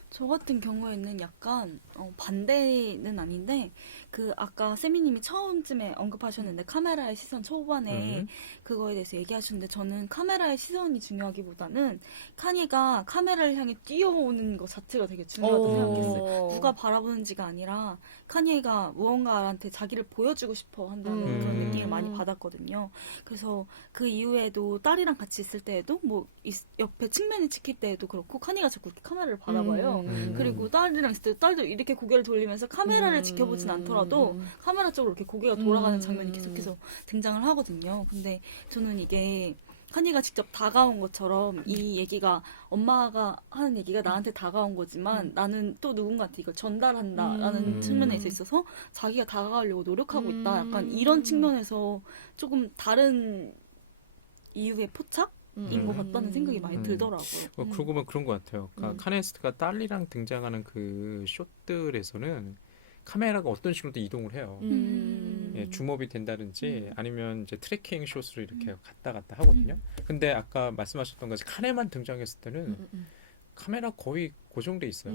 저 같은 경우에는 약간 반대는 아닌데, 그 아까 세미님이 처음쯤에 언급하셨는데 카메라의 시선 초반에 그거에 대해서 얘기하셨는데, 저는 카메라의 시선이 중요하기보다는 카니가 카메라를 향해 뛰어오는 것 자체가 되게 중요하다고 생각했어요. 누가 바라보는지가 아니라 카니가 무언가한테 자기를 보여주고 싶어 한다는 그런 느낌을 많이 받았거든요. 그래서 그 이후에도 딸이랑 같이 있을 때에도 뭐 옆에 측면에 찍힐 때에도 그렇고 카니가 자꾸 이렇게 카메라를 바라봐요. 그리고 딸이랑 있을 때 딸도 이렇게 고개를 돌리면서 카메라를 지켜보진 않더라도 카메라 쪽으로 이렇게 고개가 돌아가는 장면이 계속해서 등장을 하거든요. 근데 저는 이게 카니가 직접 다가온 것처럼 이 얘기가 엄마가 하는 얘기가 나한테 다가온 거지만 나는 또 누군가한테 이걸 전달한다라는 측면에 있어서 자기가 다가가려고 노력하고 있다. 약간 이런 측면에서 조금 다른 이유의 포착? 인 것 같다는 생각이 많이 들더라고요. 그러고 보면 그런 것 같아요. 그러니까 카네스트가 딸리랑 등장하는 그 숏들에서는 카메라가 어떤 식으로도 이동을 해요. 예, 줌업이 된다든지 아니면 이제 트래킹 숏으로 이렇게 갔다 하거든요. 근데 아까 말씀하셨던 것이 카네만 등장했을 때는 카메라 거의 고정돼 있어요.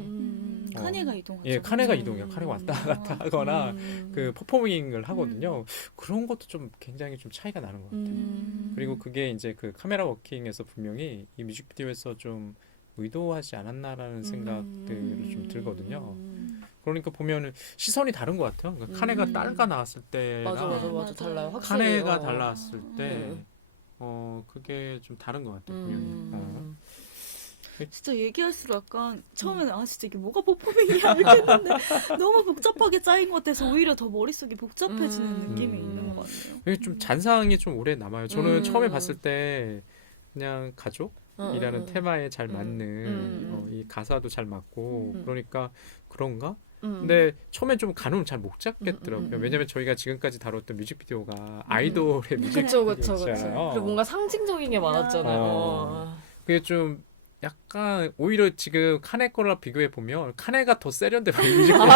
카네가 이동하죠. 예, 카네가 이동해요. 카네가 왔다 갔다 하거나 그 퍼포밍을 하거든요. 그런 것도 좀 굉장히 좀 차이가 나는 것 같아요. 그리고 그게 이제 그 카메라 워킹에서 분명히 이 뮤직비디오에서 좀 의도하지 않았나라는 생각들이 좀 들거든요. 그러니까 보면은 시선이 다른 것 같아요. 그러니까 카네가 딸과 나왔을 때랑 맞아. 달라요. 확실히. 카네가 달라왔을 때 그게 좀 다른 것 같아요. 분명히. 진짜 얘기할수록 약간 처음에는 아 진짜 이게 뭐가 퍼포밍이야 이렇게 했는데 너무 복잡하게 짜인 것 같아서 오히려 더 머릿속이 복잡해지는 느낌이 있는 것 같네요. 이게 좀 잔상이 좀 오래 남아요. 저는 처음에 음. 봤을 때 그냥 가족이라는 테마에 잘 맞는 이 가사도 잘 맞고 그러니까 그런가? 근데 처음엔 좀 간혹 잘 못 잡겠더라고요. 왜냐면 저희가 지금까지 다뤘던 뮤직비디오가 아이돌의 그쵸, 그쵸, 그쵸. 뮤직비디오잖아요. 그리고 뭔가 상징적인 게 많았잖아요. 그게 좀 약간 오히려 지금 카네 거랑 비교해 보면 카네가 더 세련돼 보이는 뮤직비디오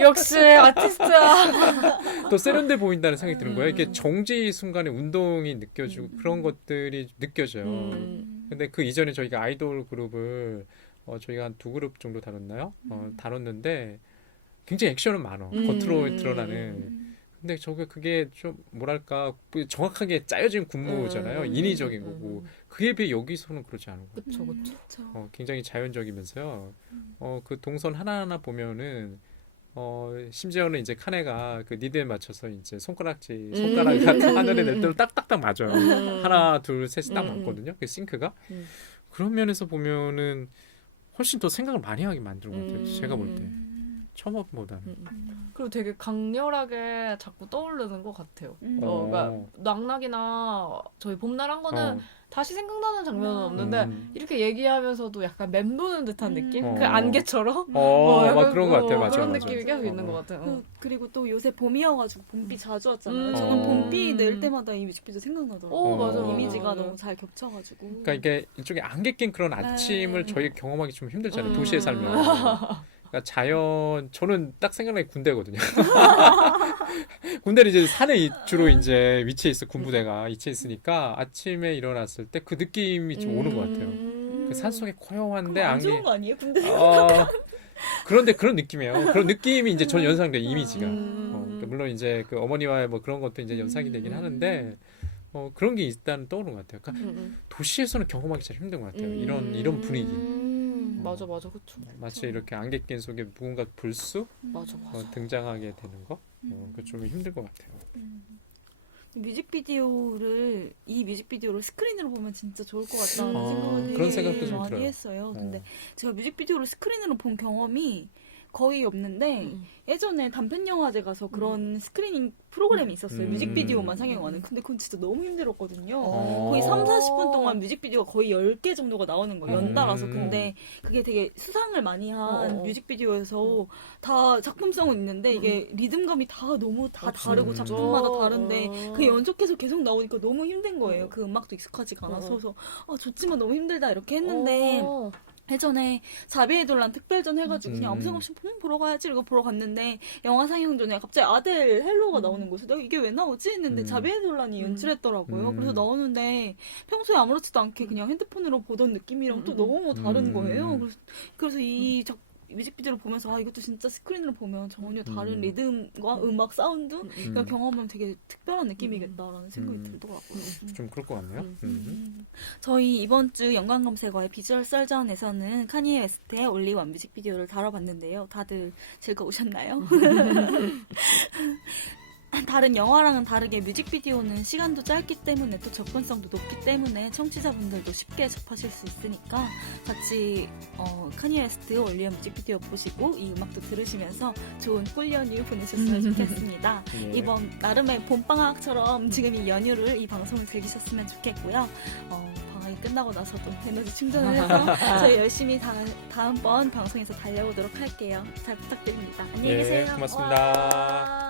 역시 아티스트야. 더 세련돼 보인다는 생각이 드는 거예요. 이게 정지 순간에 운동이 느껴지고 그런 것들이 느껴져요. 근데 그 이전에 저희가 아이돌 그룹을 저희가 한 2그룹 정도 다뤘나요? 다뤘는데 굉장히 액션은 많아. 겉으로 드러나는. 근데 그게 좀 뭐랄까 정확하게 짜여진 군무잖아요. 인위적인 거고. 그에 비해 여기서는 그렇지 않은 거예요. 그쵸, 그쵸. 굉장히 자연적이면서요. 그 동선 하나하나 보면은 심지어는 이제 카네가 그 리드에 맞춰서 이제 손가락이 하늘에 낼 때로 딱딱딱 맞아요. 하나, 둘, 셋이 딱 맞거든요. 그 싱크가. 그런 면에서 보면은 훨씬 더 생각을 많이 하게 만드는 것 같아요. 제가 볼 때. 처음보다는. 그리고 되게 강렬하게 자꾸 떠오르는 것 같아요. 그러니까 낙낙이나 저희 봄날 한 거는 다시 생각나는 장면은 없는데 이렇게 얘기하면서도 약간 맴도는 듯한 느낌? 그 안개처럼? 막 그런 것 같아요. 맞아요. 그런 맞아요. 느낌이 계속 있는 것 같아요. 그리고 또 요새 봄이어가지고 봄비 자주 왔잖아요. 음. 저는 봄비 낼 때마다 이 뮤직비디오 생각나더라고요. 맞아요. 이미지가 맞아요. 너무 잘 겹쳐가지고. 그러니까 이게 일종의 안개 낀 그런 아침을 저희 경험하기 좀 힘들잖아요. 도시에 살면. 그러니까 저는 딱 생각나는 게 군대거든요. 군대는 이제 산에 주로 이제 위치해 있어, 군부대가 위치해 있으니까 아침에 일어났을 때 그 느낌이 좀 오는 것 같아요. 그 산속에 고요한데 안 안개. 좋은 거 아니에요? 군대 그런데 그런 느낌이에요. 그런 느낌이 이제 전 연상돼요, 이미지가. 그러니까 물론 이제 그 어머니와의 뭐 그런 것도 이제 연상이 되긴 하는데, 그런 게 일단 떠오르는 것 같아요. 그러니까 도시에서는 경험하기 잘 힘든 것 같아요. 이런 분위기. 맞아, 그쵸. 마치 이렇게 안개 낀 속에 무언가 불쑥 맞아. 등장하게 되는 거. 그 좀 힘든 것 같아요. 이 뮤직비디오를 스크린으로 보면 진짜 좋을 것 같다는 생각을 그런 생각도 좀 많이 들어요. 했어요. 근데 제가 뮤직비디오를 스크린으로 본 경험이 거의 없는데 예전에 단편영화제 가서 그런 스크리닝 프로그램이 있었어요. 뮤직비디오만 상영하는. 근데 그건 진짜 너무 힘들었거든요. 거의 30-40분 동안 뮤직비디오가 거의 10개 정도가 나오는 거예요. 연달아서. 근데 그게 되게 수상을 많이 한 뮤직비디오여서 다 작품성은 있는데 이게 리듬감이 다 너무 다르고 작품마다 다른데 그 연속해서 계속 나오니까 너무 힘든 거예요. 그 음악도 익숙하지가 않아서. 그래서 좋지만 너무 힘들다 이렇게 했는데 예전에 자비의 논란 특별전 해가지고 그냥 아무 생각 없이 보러 가야지 이러고 보러 갔는데 영화 상영 전에 갑자기 아델 헬로가 나오는 곳에 내가 이게 왜 나오지? 했는데 자비의 논란이 연출했더라고요. 그래서 나오는데 평소에 아무렇지도 않게 그냥 핸드폰으로 보던 느낌이랑 또 너무 다른 거예요. 그래서 이 뮤직비디오를 보면서 이것도 진짜 스크린으로 보면 전혀 다른 리듬과 음악, 사운드 이걸 경험하면 되게 특별한 느낌이겠다라는 생각이 들더라고요. 좀 그럴 것 같네요. 저희 이번 주 연관검색어의 비주얼 썰전에서는 카니에 웨스트의 올리 원 뮤직비디오를 다뤄봤는데요. 다들 즐거우셨나요? 다른 영화랑은 다르게 뮤직비디오는 시간도 짧기 때문에 또 접근성도 높기 때문에 청취자분들도 쉽게 접하실 수 있으니까 같이 카니 웨스트 올리언 뮤직비디오 보시고 이 음악도 들으시면서 좋은 꿀 연휴 보내셨으면 좋겠습니다. 이번 나름의 봄방학처럼 지금 이 연휴를 이 방송을 즐기셨으면 좋겠고요. 방학이 끝나고 나서도 에너지 충전을 해서 저희 열심히 다음번 방송에서 달려오도록 할게요. 잘 부탁드립니다. 안녕히 계세요. 고맙습니다.